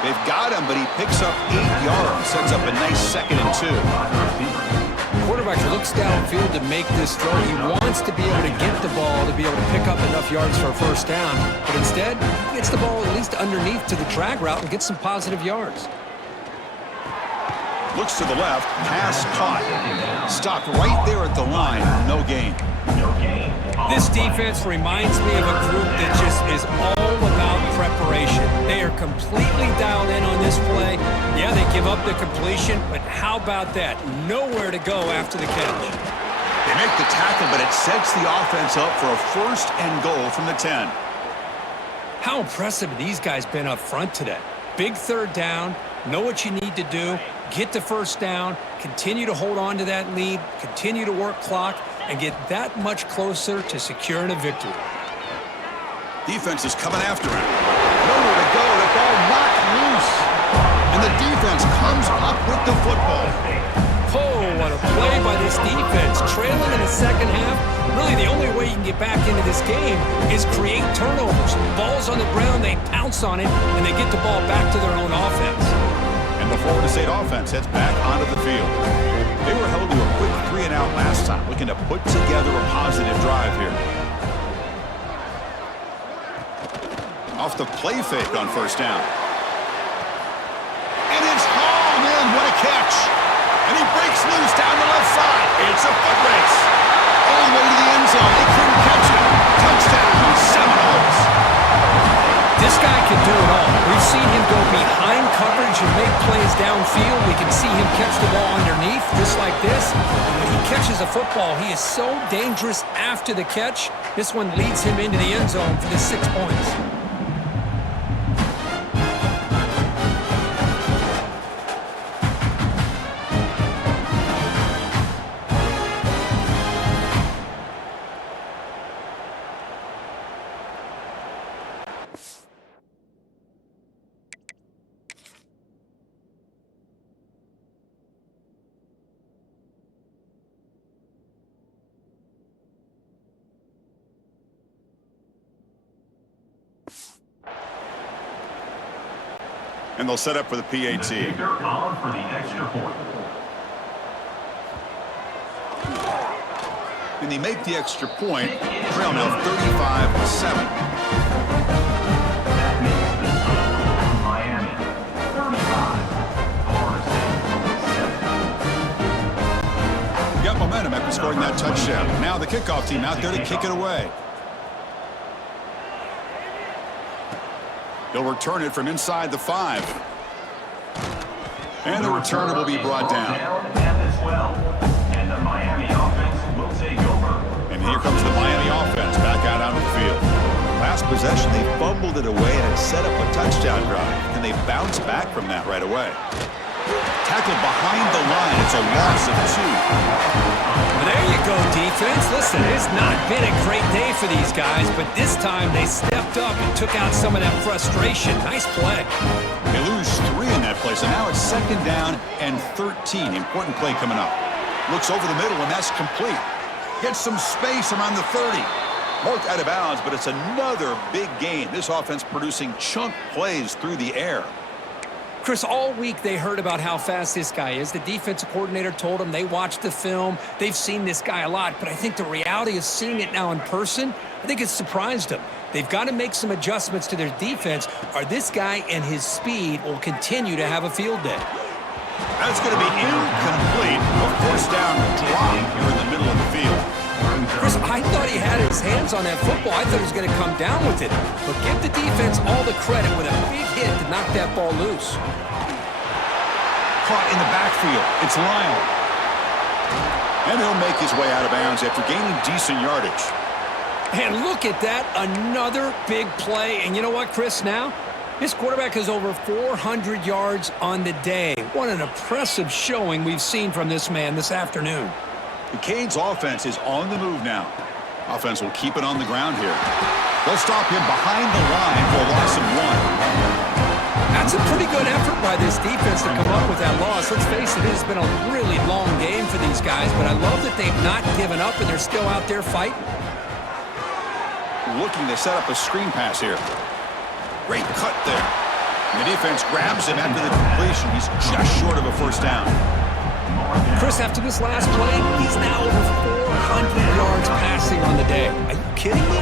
They've got him, but he picks up 8 yards. Sets up a nice 2nd and 2. Quarterback looks downfield to make this throw. He wants to be able to get the ball to be able to pick up enough yards for a 1st down. But instead, he gets the ball at least underneath to the drag route and gets some positive yards. Looks to the left. Pass caught. Stopped right there at the line. No gain. This defense reminds me of a group that just is all about preparation. They are completely dialed in on this play. Yeah, they give up the completion, but how about that? Nowhere to go after the catch. They make the tackle, but it sets the offense up for a 1st and goal from the 10. How impressive have these guys been up front today? Big 3rd down, know what you need to do, get the 1st down, continue to hold on to that lead, continue to work clock, and get that much closer to securing a victory. Defense is coming after him. Nowhere to go. The ball knocked loose. And the defense comes up with the football. Oh, what a play by this defense. Trailing in the second half. Really, the only way you can get back into this game is create turnovers. Ball's on the ground, they pounce on it, and they get the ball back to their own offense. And the Florida State offense heads back onto the field. They were held to a quick 3-and-out last time, looking to put together a positive drive here. Off the play fake on 1st down. And it's hauled in. What a catch. And he breaks loose down the left side. It's a foot race. All the way to the end zone. They couldn't catch it. Touchdown, Seminoles. This guy can do it all. We've seen him go behind coverage and make plays downfield. We can see him catch the ball underneath, just like this. And when he catches a football, he is so dangerous after the catch. This one leads him into the end zone for the 6 points. And they'll set up for the PAT. The kicker on for the extra point. And they make the extra point. Trail now 35-7. That makes the score Miami 35, Florida State 7. Got momentum after scoring that touchdown. Now the kickoff team out there to kick it away. They'll return it from inside the 5. And the returner will be brought down. At the 12. And the Miami offense will take over. And here comes the Miami offense back out onto the field. Last possession, they fumbled it away and it set up a touchdown drive. And they bounce back from that right away. Tackled behind the line. It's a loss of 2. Well, there you go, defense. Listen, it's not been a great day for these guys, but this time they stepped up and took out some of that frustration. Nice play. They lose 3 in that play, so now it's 2nd down and 13. Important play coming up. Looks over the middle, and that's complete. Gets some space around the 30. Marked out of bounds, but it's another big gain. This offense producing chunk plays through the air. Chris, all week they heard about how fast this guy is. The defensive coordinator told them they watched the film. They've seen this guy a lot, but I think the reality of seeing it now in person, I think it's surprised them. They've got to make some adjustments to their defense, or this guy and his speed will continue to have a field day. That's going to be incomplete. A first down drop here in the middle of the field. Chris, I thought he had his hands on that football. I thought he was going to come down with it. But give the defense all the credit with a big hit to knock that ball loose. Caught in the backfield. It's Lyle. And he'll make his way out of bounds after gaining decent yardage. And look at that, another big play. And you know what, Chris, now? This quarterback has over 400 yards on the day. What an impressive showing we've seen from this man this afternoon. The Canes offense is on the move now. Offense will keep it on the ground here. They'll stop him behind the line for a loss of 1. That's a pretty good effort by this defense to come up with that loss. Let's face it, it has been a really long game for these guys, but I love that they've not given up and they're still out there fighting. Looking to set up a screen pass here. Great cut there. And the defense grabs him after the completion. He's just short of a first down. Chris, after this last play, he's now over 400 yards passing on the day. Are you kidding me?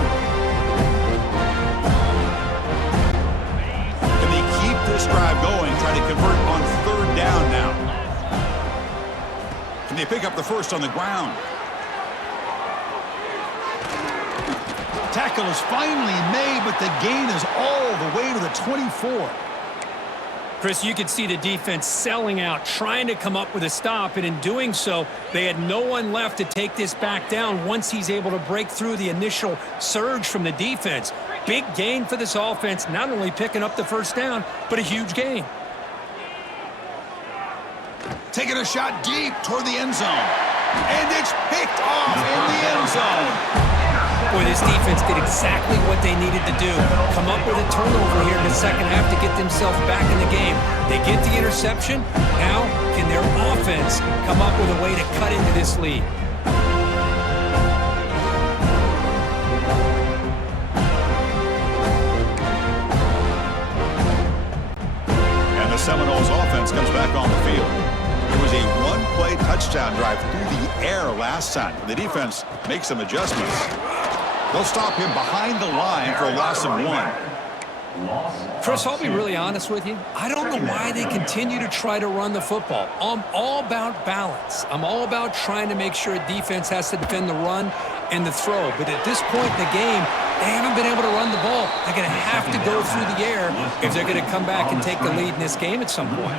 Can they keep this drive going, try to convert on third down now? Can they pick up the first on the ground? Tackle is finally made, but the gain is all the way to the 24. Chris, you could see the defense selling out, trying to come up with a stop, and in doing so, they had no one left to take this back down once he's able to break through the initial surge from the defense. Big gain for this offense, not only picking up the first down, but a huge gain. Taking a shot deep toward the end zone. And it's picked off in the end zone. Boy, this defense did exactly what they needed to do. Come up with a turnover here in the second half to get themselves back in the game. They get the interception. Now, can their offense come up with a way to cut into this lead? And the Seminoles offense comes back on the field. It was a one-play touchdown drive through the air last time. The defense makes some adjustments. They'll stop him behind the line for a loss of 1. Chris, I'll be really honest with you. I don't know why they continue to try to run the football. I'm all about balance. I'm all about trying to make sure a defense has to defend the run and the throw. But at this point in the game, they haven't been able to run the ball. They're going to have to go through the air if they're going to come back and take the lead in this game at some point.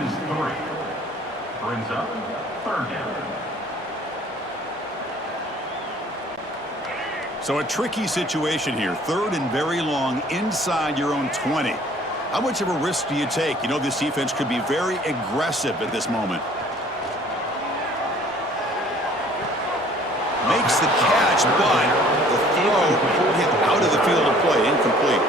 Brings up third down. So a tricky situation here. Third and very long inside your own 20. How much of a risk do you take? You know this defense could be very aggressive at this moment. Makes the catch, but the throw pulled him out of the field of play. Incomplete.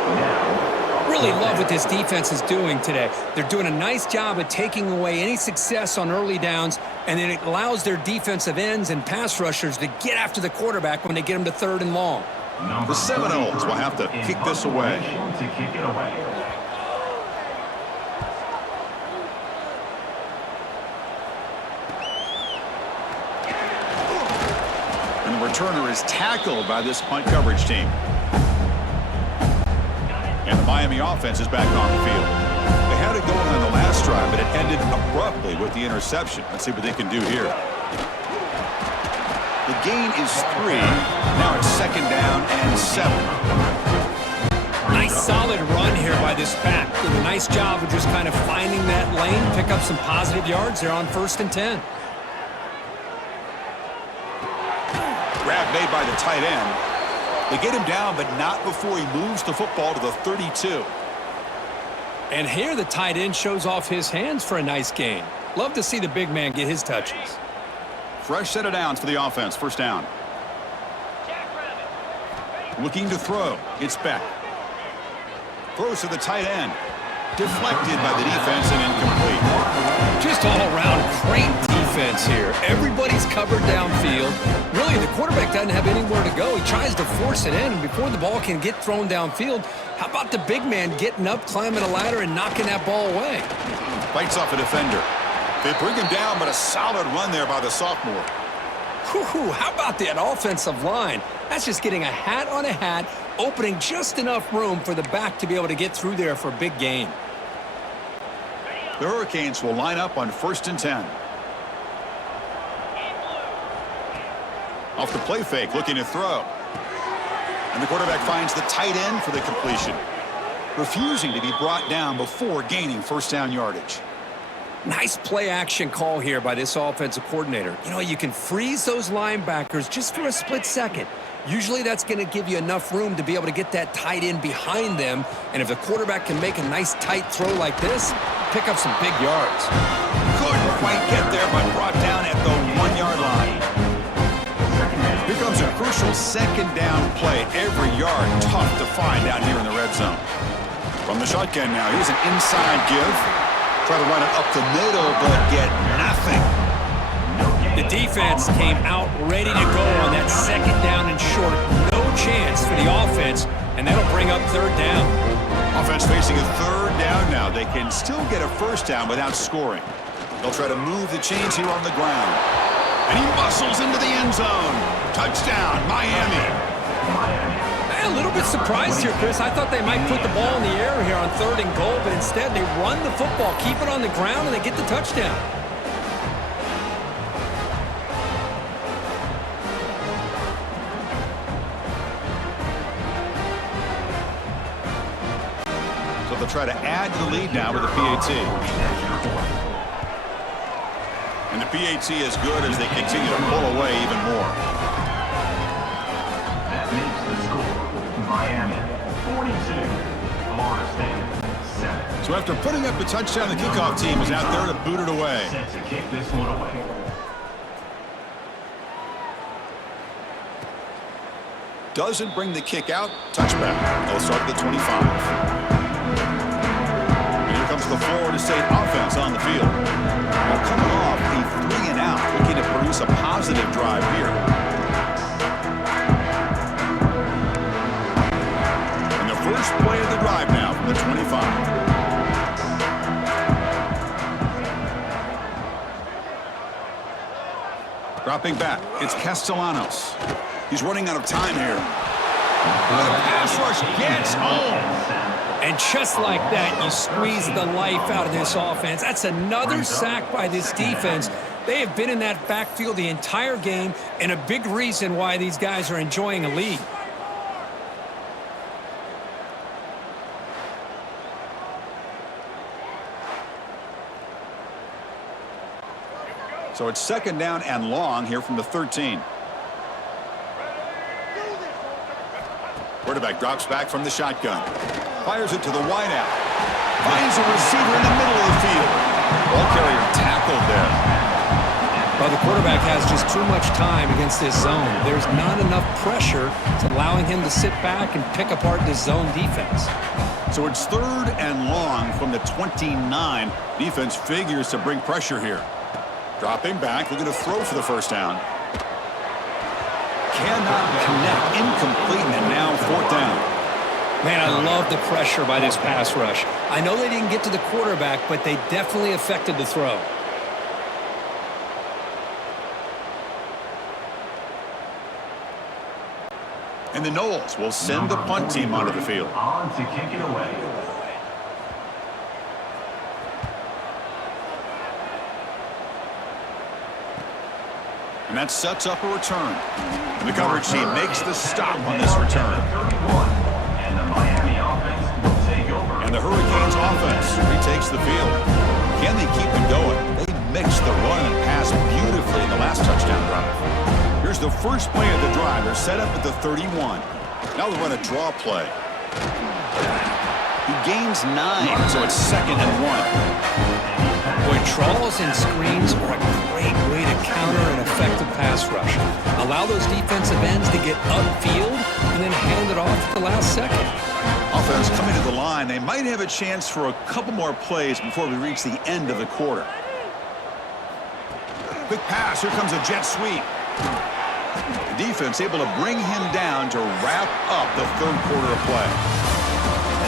Really love what this defense is doing today. They're doing a nice job of taking away any success on early downs, and then it allows their defensive ends and pass rushers to get after the quarterback when they get them to third and long. The Seminoles will have to kick this away. And the returner is tackled by this punt coverage team. And the Miami offense is back on the field. They had it going on the last drive, but it ended abruptly with the interception. Let's see what they can do here. The gain is 3. Now it's second down and 7. Nice solid run here by this back. Did a nice job of just kind of finding that lane, pick up some positive yards there on 1st and 10. Grab made by the tight end. They get him down, but not before he moves the football to the 32. And here the tight end shows off his hands for a nice gain. Love to see the big man get his touches. Fresh set of downs for the offense. First down. Looking to throw. It's Beck. Throws to the tight end. Deflected by the defense and incomplete. Just all around great defense here. Everybody's covered downfield. Really, the quarterback doesn't have anywhere to go. He tries to force it in, and before the ball can get thrown downfield, how about the big man getting up, climbing a ladder, and knocking that ball away? Fights off a defender. They bring him down, but a solid run there by the sophomore. Whew, how about that offensive line? That's just getting a hat on a hat, opening just enough room for the back to be able to get through there for a big gain. The Hurricanes will line up on 1st and 10. Off the play fake, looking to throw. And the quarterback finds the tight end for the completion, refusing to be brought down before gaining first down yardage. Nice play action call here by this offensive coordinator. You know, you can freeze those linebackers just for a split second. Usually that's going to give you enough room to be able to get that tight end behind them. And if the quarterback can make a nice tight throw like this, pick up some big yards. Couldn't quite get there, but brought down at the 1-yard line. Here comes a crucial second down play. Every yard tough to find down here in the red zone. From the shotgun now, here's an inside give. Try to run it up the middle, but get nothing. The defense came out ready to go on that second down and short. No chance for the offense, and that'll bring up 3rd down. Offense facing a 3rd down now. They can still get a first down without scoring. They'll try to move the chains here on the ground. And he muscles into the end zone. Touchdown, Miami. A little bit surprised here, Chris. I thought they might put the ball in the air here on 3rd and goal, but instead they run the football, keep it on the ground, and they get the touchdown. So they'll try to add to the lead now with the PAT. And the PAT is good as they continue to pull away even more. That makes the score Miami 42, Florida State 7. So after putting up the touchdown, the kickoff team is out there to boot it away. Set to kick this one away. Doesn't bring the kick out. Touchback. They'll start at the 25. And here comes the Florida State offense on the field. Well, coming off a 3-and-out, looking to produce a positive drive here. And the first play of the drive now from the 25. Dropping back, it's Castellanos. He's running out of time here. The pass rush gets home. And just like that, you squeeze the life out of this offense. That's another sack by this defense. They have been in that backfield the entire game, and a big reason why these guys are enjoying a lead. So it's 2nd down and long here from the 13. Quarterback drops back from the shotgun. Fires it to the wideout. Finds a receiver in the middle of the field. Ball carrier tackled there. Well, the quarterback has just too much time against this zone. There's not enough pressure to allowing him to sit back and pick apart this zone defense. So it's 3rd and long from the 29. Defense figures to bring pressure here. Dropping back, looking to throw for the first down. Cannot connect, incomplete, and now 4th down. Man, I love the pressure by this pass rush. I know they didn't get to the quarterback, but they definitely affected the throw. And the Noles will send the punt team onto the field. On to kick it away. And that sets up a return. And the coverage team makes the stop on this return. And the Miami offense will take over. And the Hurricanes offense retakes the field. Can they keep it going? They mixed the run and pass beautifully in the last touchdown drive. Here's the first play of the drive. They're set up at the 31. Now they run a draw play. He gains 9, so it's 2nd and 1. Boy, draws and screens are a great way to counter an effective pass rush. Allow those defensive ends to get upfield and then hand it off at the last second. Offense coming to the line. They might have a chance for a couple more plays before we reach the end of the quarter. Quick pass. Here comes a jet sweep. The defense able to bring him down to wrap up the 3rd quarter of play.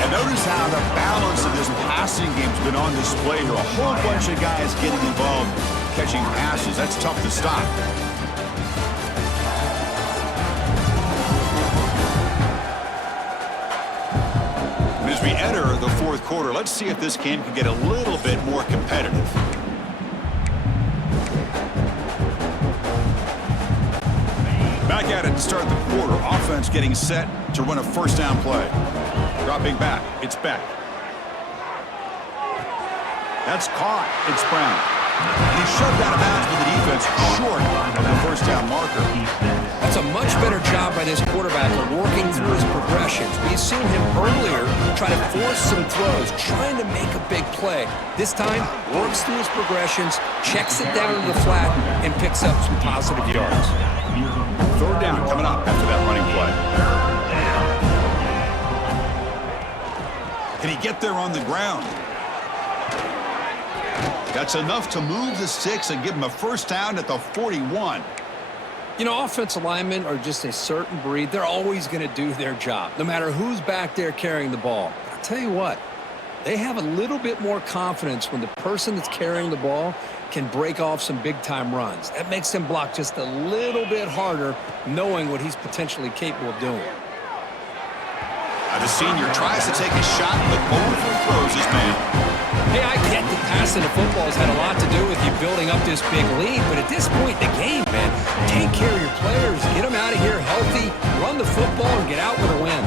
And notice how the balance of this passing game's been on display here. A whole bunch of guys getting involved catching passes. That's tough to stop. And as we enter the fourth quarter, let's see if this game can get a little bit more competitive. Back at it to start the quarter. Offense getting set to run a first down play. Dropping back. It's Beck. That's caught. It's Brown. And he shoved out of bounds with the defense short of the first down marker. That's a much better job by this quarterback of working through his progressions. We've seen him earlier try to force some throws, trying to make a big play. This time, works through his progressions, checks it down to the flat, and picks up some positive yards. Third down coming up after that running play. Can he get there on the ground? That's enough to move the sticks and give him a first down at the 41. You know, offensive linemen are just a certain breed. They're always going to do their job, no matter who's back there carrying the ball. But I'll tell you what, they have a little bit more confidence when the person that's carrying the ball can break off some big-time runs. That makes them block just a little bit harder, knowing what he's potentially capable of doing. Now the senior tries to take a shot, but overthrows his man. Hey, I get that passing the football has had a lot to do with you building up this big lead, but at this point in the game, man, take care of your players, get them out of here healthy, run the football, and get out with a win.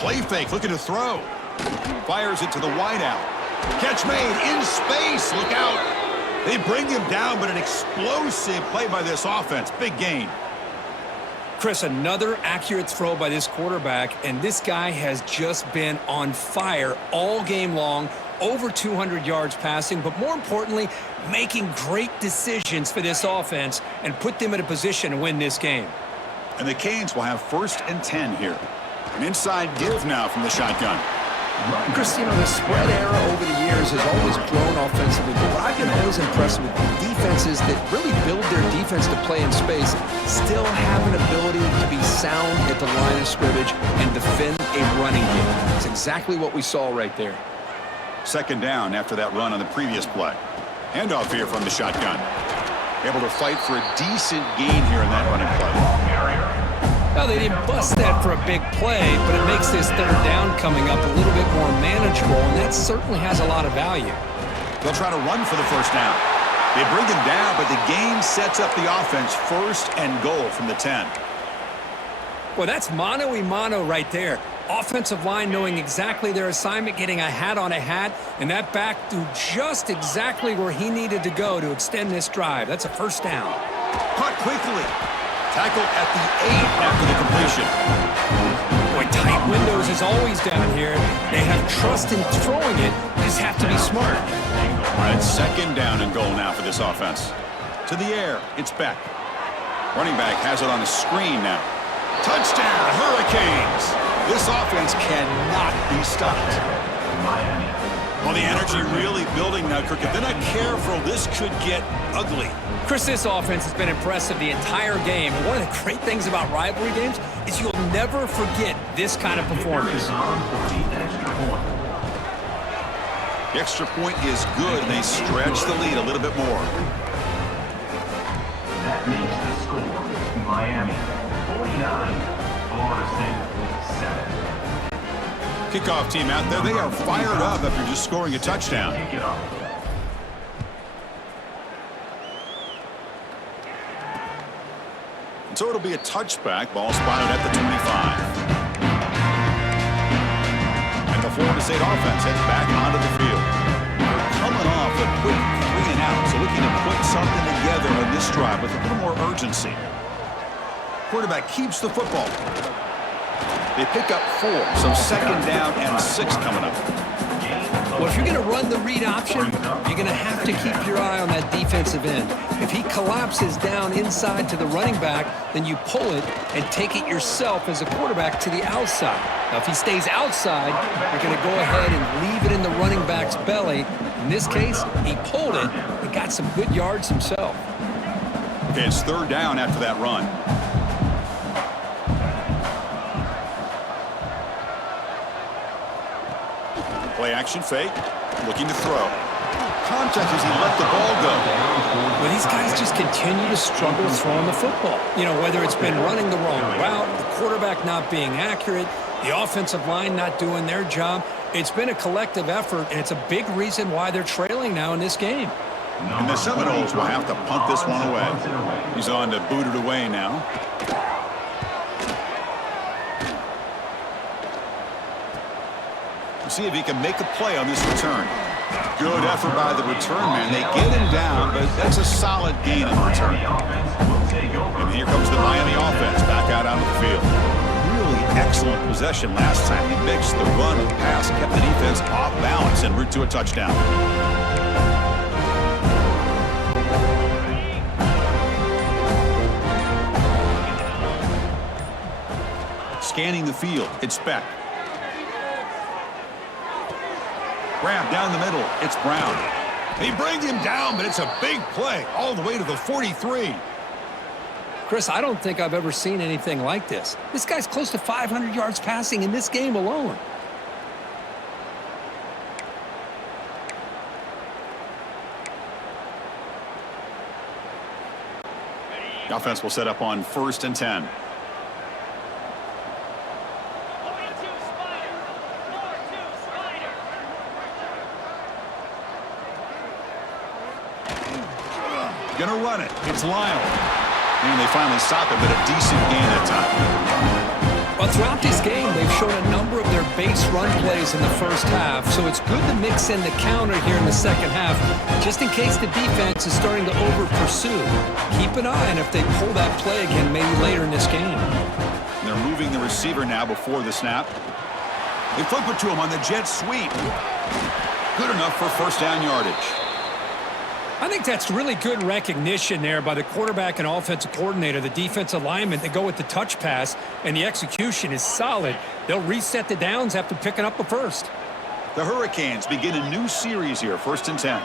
Play fake, looking to throw. Fires it to the wideout. Catch made in space. Look out. They bring him down, but an explosive play by this offense. Big gain. Chris, another accurate throw by this quarterback, and this guy has just been on fire all game long, over 200 yards passing, but more importantly, making great decisions for this offense and put them in a position to win this game. And the Canes will have 1st and 10 here. An inside give now from the shotgun. Chris, you know, the spread era over the years has always grown offensively, but what I've been always impressed with defenses that really build their defense to play in space still have an ability to be sound at the line of scrimmage and defend a running game. That's exactly what we saw right there. 2nd down after that run on the previous play. Handoff here from the shotgun. Able to fight for a decent gain here in that running play. Well, they didn't bust that for a big play, but it makes this 3rd down coming up a little bit more manageable, and that certainly has a lot of value. They'll try to run for the first down. They bring him down, but the game sets up the offense 1st and goal from the 10. Well, that's mano-a-mano right there. Offensive line knowing exactly their assignment, getting a hat on a hat, and that back to just exactly where he needed to go to extend this drive. That's a first down. Caught quickly. Tackled at the 8 after the completion. Boy, tight windows is always down here. They have trust in throwing it. Just have to be smart. All right, 2nd down and goal now for this offense. To the air, it's Beck. Running back has it on the screen now. Touchdown, Hurricanes! This offense cannot be stopped. Well, the energy really building now, Kirk. If they're not careful, this could get ugly. Chris, this offense has been impressive the entire game. And one of the great things about rivalry games is you'll never forget this kind of performance. The extra point is good, and they stretch the lead a little bit more. That makes the score Miami 49, Florida State 7. Kickoff team out there. They are fired up after just scoring a touchdown. Kick it off. So it'll be a touchback. Ball spotted at the 25. And the Florida State offense heads back onto the field. They're coming off a quick 3 and out, so looking to put something together on this drive with a little more urgency. Quarterback keeps the football. They pick up 4, so 2nd down and 6 coming up. Well, if you're going to run the read option, you're going to have to keep your eye on that defensive end. If he collapses down inside to the running back, then you pull it and take it yourself as a quarterback to the outside. Now, if he stays outside, you're going to go ahead and leave it in the running back's belly. In this case, he pulled it and got some good yards himself. Okay, it's 3rd down after that run. Play action fake. Looking to throw. Contact as he let the ball go. Well, these guys just continue to struggle throwing the football. You know, whether it's been running the wrong route, the quarterback not being accurate, the offensive line not doing their job. It's been a collective effort, and it's a big reason why they're trailing now in this game. And the Seminoles will have to punt this one away. He's on to boot it away now. We'll see if he can make a play on this return. Good effort by the return man. They get him down, but that's a solid gain in return. And here comes the Miami offense back out onto the field. Really excellent possession last time. He mixed the run and pass, kept the defense off balance en route to a touchdown. Scanning the field, it's Beck. Grab down the middle, it's Brown. They bring him down, but it's a big play all the way to the 43. Chris, I don't think I've ever seen anything like this. This guy's close to 500 yards passing in this game alone. The offense will set up on 1st and 10. Gonna run it. It's Lyle. And they finally stop it, but a decent gain that time. Well, throughout this game, they've shown a number of their base run plays in the first half, so it's good to mix in the counter here in the second half, just in case the defense is starting to over-pursue. Keep an eye on if they pull that play again maybe later in this game. They're moving the receiver now before the snap. They flip it to him on the jet sweep. Good enough for first down yardage. I think that's really good recognition there by the quarterback and offensive coordinator, the defensive lineman, to go with the touch pass, and the execution is solid. They'll reset the downs after picking up the first. The Hurricanes begin a new series here, 1st and 10.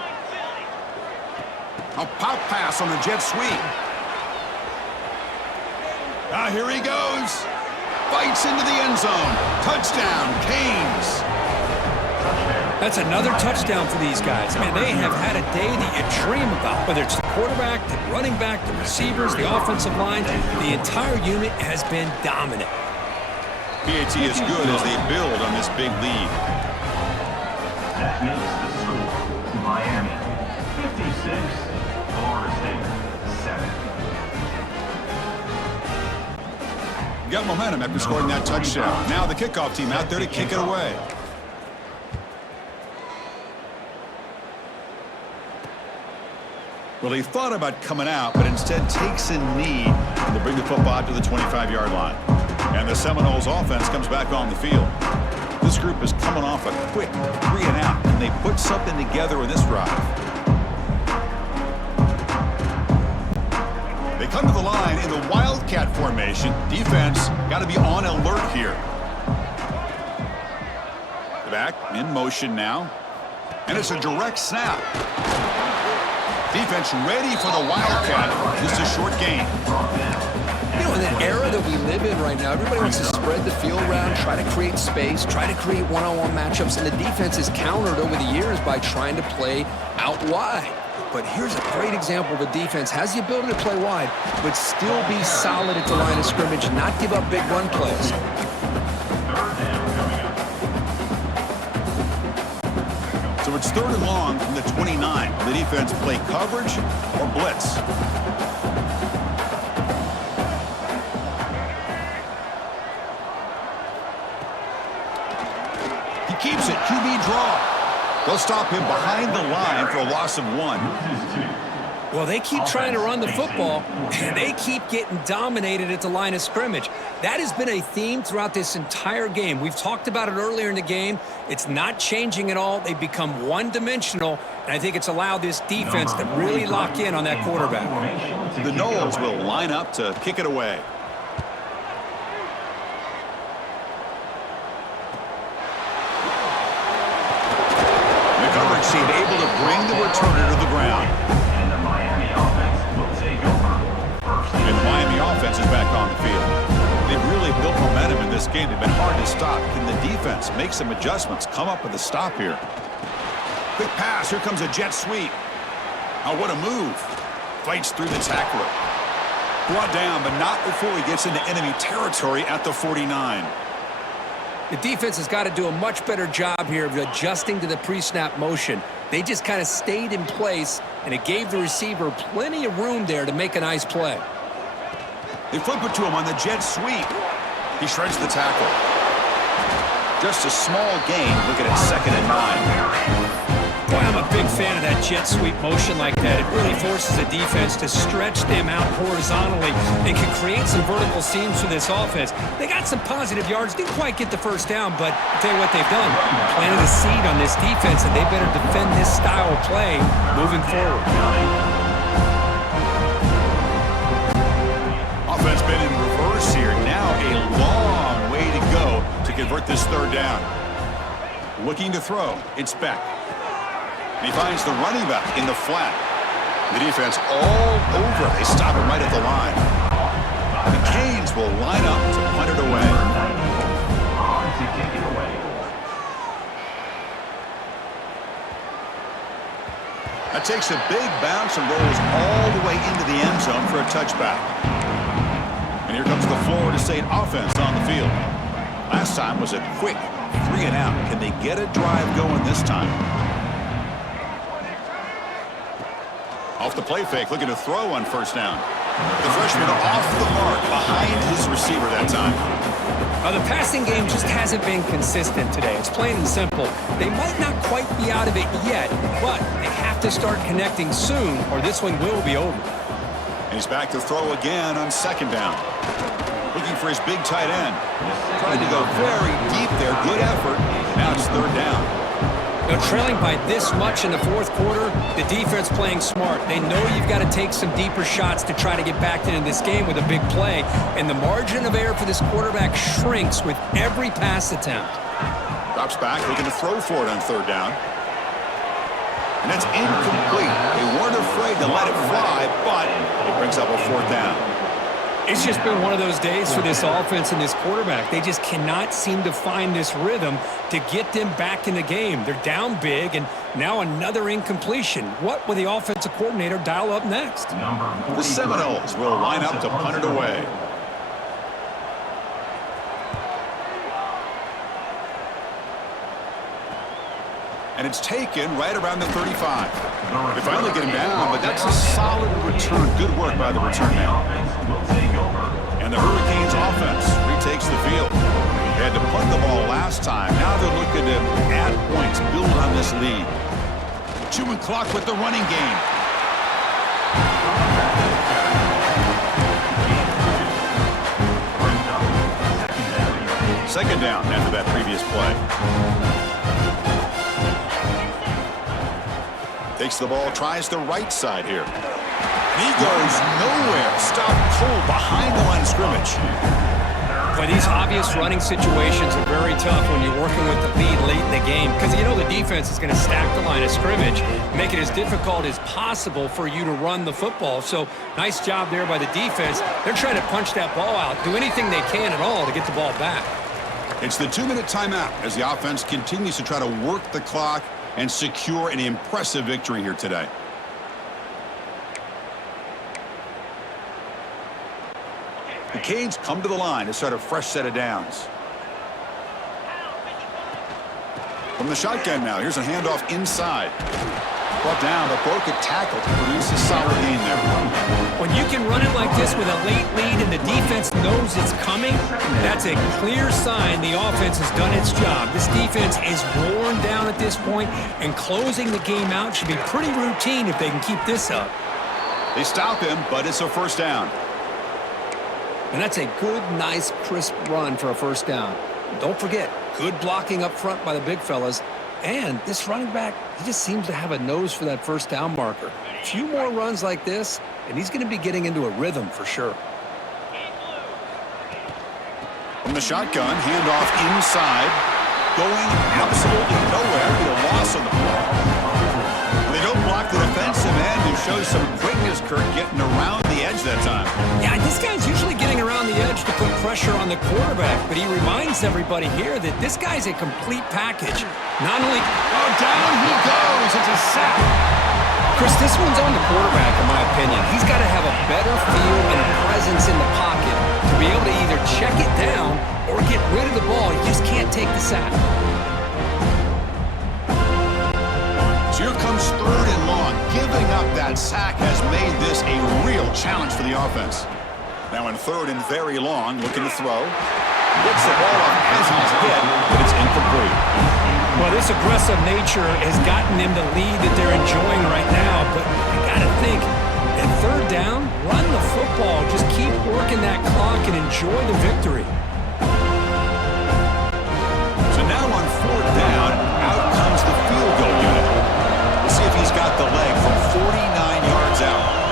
A pop pass on the jet sweep. Here he goes. Fights into the end zone. Touchdown, Canes. That's another touchdown for these guys. Man, they have had a day that you dream about. Whether it's the quarterback, the running back, the receivers, the offensive line, the entire unit has been dominant. PAT is good as they build on this big lead. That makes the score Miami 56, Florida State 7. Got momentum after scoring that touchdown. Now the kickoff team out there to kick it away. Well, he thought about coming out, but instead takes a knee to bring the football to the 25-yard line. And the Seminoles offense comes back on the field. This group is coming off a quick 3-and-out, and they put something together in this drive. They come to the line in the Wildcat formation. Defense got to be on alert here. Back in motion now. And it's a direct snap. Defense ready for the Wildcat. Just a short gain. You know, in the era that we live in right now, everybody wants to spread the field around, try to create space, try to create one-on-one matchups, and the defense is countered over the years by trying to play out wide. But here's a great example of a defense has the ability to play wide, but still be solid at the line of scrimmage, not give up big run plays. So it's 3rd and long from the 29. The defense play coverage or blitz. He keeps it. QB draw. They'll stop him behind the line for a loss of 1. Well, they keep trying to run the football, and they keep getting dominated at the line of scrimmage. That has been a theme throughout this entire game. We've talked about it earlier in the game. It's not changing at all. They've become one-dimensional, and I think it's allowed this defense to really lock in on that quarterback. The Noles will line up to kick it away. The coverage team able to bring the returner to the ground. And the Miami offense will take over. And the Miami offense is back on the field. They've really built momentum in this game. They've been hard to stop. Can the defense make some adjustments, come up with a stop here? Quick pass. Here comes a jet sweep. Oh, what a move. Fights through the tackler. Brought down, but not before he gets into enemy territory at the 49. The defense has got to do a much better job here of adjusting to the pre-snap motion. They just kind of stayed in place, and it gave the receiver plenty of room there to make a nice play. They flip it to him on the jet sweep. He shreds the tackle. Just a small gain. Looking at 2nd and 9. Boy, I'm a big fan of that jet sweep motion like that. It really forces the defense to stretch them out horizontally and can create some vertical seams for this offense. They got some positive yards. Didn't quite get the first down, but I'll tell you what they've done. Planted a seed on this defense, and they better defend this style of play moving forward. Offense been in reverse here. Now a long way to go to convert this 3rd down. Looking to throw. It's Beck. And he finds the running back in the flat. The defense all over. They stop him right at the line. The Canes will line up to punt it away. That takes a big bounce and rolls all the way into the end zone for a touchback. And here comes the Florida State offense on the field. Last time was a quick 3 and out. Can they get a drive going this time? Off the play fake, looking to throw on 1st down. The freshman off the mark behind his receiver that time. The passing game just hasn't been consistent today. It's plain and simple. They might not quite be out of it yet, but they have to start connecting soon or this one will be over. And he's back to throw again on 2nd down. Looking for his big tight end. Trying to go very deep there. Good effort. Now it's 3rd down. Trailing by this much in the 4th quarter, the defense playing smart. They know you've got to take some deeper shots to try to get back into this game with a big play, and the margin of error for this quarterback shrinks with every pass attempt. Drops back, looking to throw for it on 3rd down. And that's incomplete. They weren't afraid to let it fly, but it brings up a 4th down. It's just been one of those days for this offense and this quarterback. They just cannot seem to find this rhythm to get them back in the game. They're down big, and now another incompletion. What will the offensive coordinator dial up next? The Seminoles will line up to punt it away. And it's taken right around the 35. They finally get him down, but that's a solid return. Good work by the return man. And the Hurricanes offense retakes the field. They had to punt the ball last time. Now they're looking to add points, build on this lead. Chewing clock with the running game. Second down after that previous play. Takes the ball, tries the right side here. And he goes nowhere. Stopped cold behind the line of scrimmage. But these obvious running situations are very tough when you're working with the lead late in the game, because you know the defense is going to stack the line of scrimmage, make it as difficult as possible for you to run the football. So nice job there by the defense. They're trying to punch that ball out, do anything they can at all to get the ball back. It's the 2-minute timeout as the offense continues to try to work the clock and secure an impressive victory here today. The Canes come to the line to start a fresh set of downs. From the shotgun now, here's a handoff inside. Brought down, but broke a tackle to produce a solid gain there. When you can run it like this with a late lead and the defense knows it's coming, that's a clear sign the offense has done its job. This defense is worn down at this point, and closing the game out should be pretty routine if they can keep this up. They stop him, but it's a first down. And that's a good, nice, crisp run for a first down. Don't forget, good blocking up front by the big fellas. And this running back, he just seems to have a nose for that first down marker. A few more runs like this, and he's going to be getting into a rhythm for sure. From the shotgun, handoff inside. Going absolutely nowhere. Be a loss on the play. They don't block the defensive end, who shows some quickness, Kurt, getting around the edge that time. Yeah, this guy's usually getting around the edge to put pressure pressure on the quarterback, but he reminds everybody here that this guy's a complete package. Not only... Oh, down he goes. It's a sack. Chris, this one's on the quarterback, in my opinion. He's got to have a better feel and a presence in the pocket to be able to either check it down or get rid of the ball. He just can't take the sack. So here comes 3rd and long. Giving up that sack has made this a real challenge for the offense. Now in 3rd and very long, looking to throw. Gets the ball up as he's hit, but it's incomplete. Well, this aggressive nature has gotten them the lead that they're enjoying right now, but you got to think, at 3rd down, run the football. Just keep working that clock and enjoy the victory. So now on 4th down, out comes the field goal unit. Let's see if he's got the leg from 49 yards out.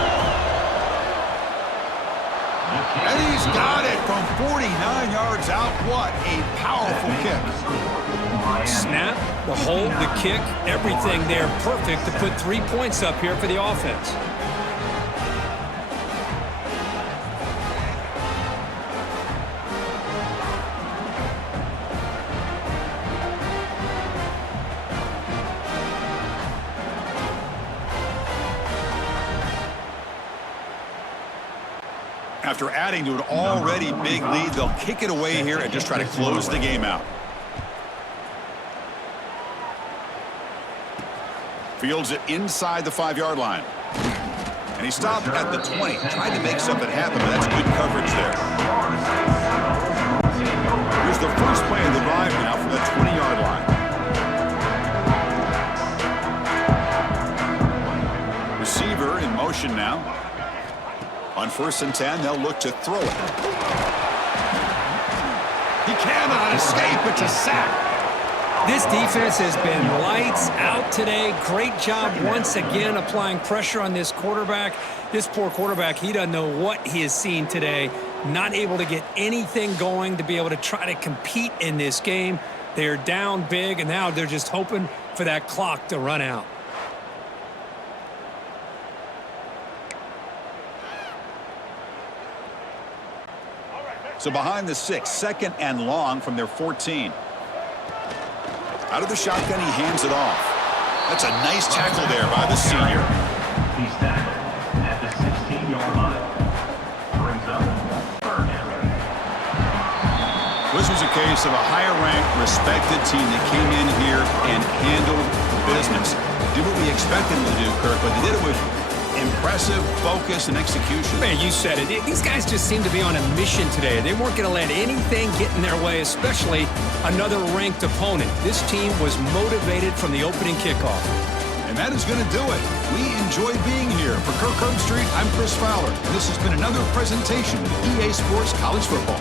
And he's got it from 49 yards out. What a powerful kick. Snap, the hold, the kick, everything there perfect to put 3 points up here for the offense. After adding to an already big lead, they'll kick it away here and just try to close the game out. Fields it inside the 5-yard line. And he stopped at the 20. Tried to make something happen, but that's good coverage there. Here's the first play of the drive now from the 20-yard line. Receiver in motion now. On 1st and 10, they'll look to throw it. He cannot escape. It's a sack. This defense has been lights out today. Great job once again applying pressure on this quarterback. This poor quarterback, he doesn't know what he has seen today. Not able to get anything going to be able to try to compete in this game. They're down big, and now they're just hoping for that clock to run out. So behind the 6, 2nd and long from their 14. Out of the shotgun, he hands it off. That's a nice tackle there by the senior. He's tackled at the 16-yard line. Brings up 3rd down. This was a case of a higher-ranked, respected team that came in here and handled business. Did what we expected them to do, Kirk, but they did it with impressive focus and execution. Man, you said it. These guys just seem to be on a mission today. They weren't going to let anything get in their way, especially another ranked opponent. This team was motivated from the opening kickoff. And that is going to do it. We enjoy being here. For Kirk Herbstreit, I'm Chris Fowler. And this has been another presentation of EA Sports College Football.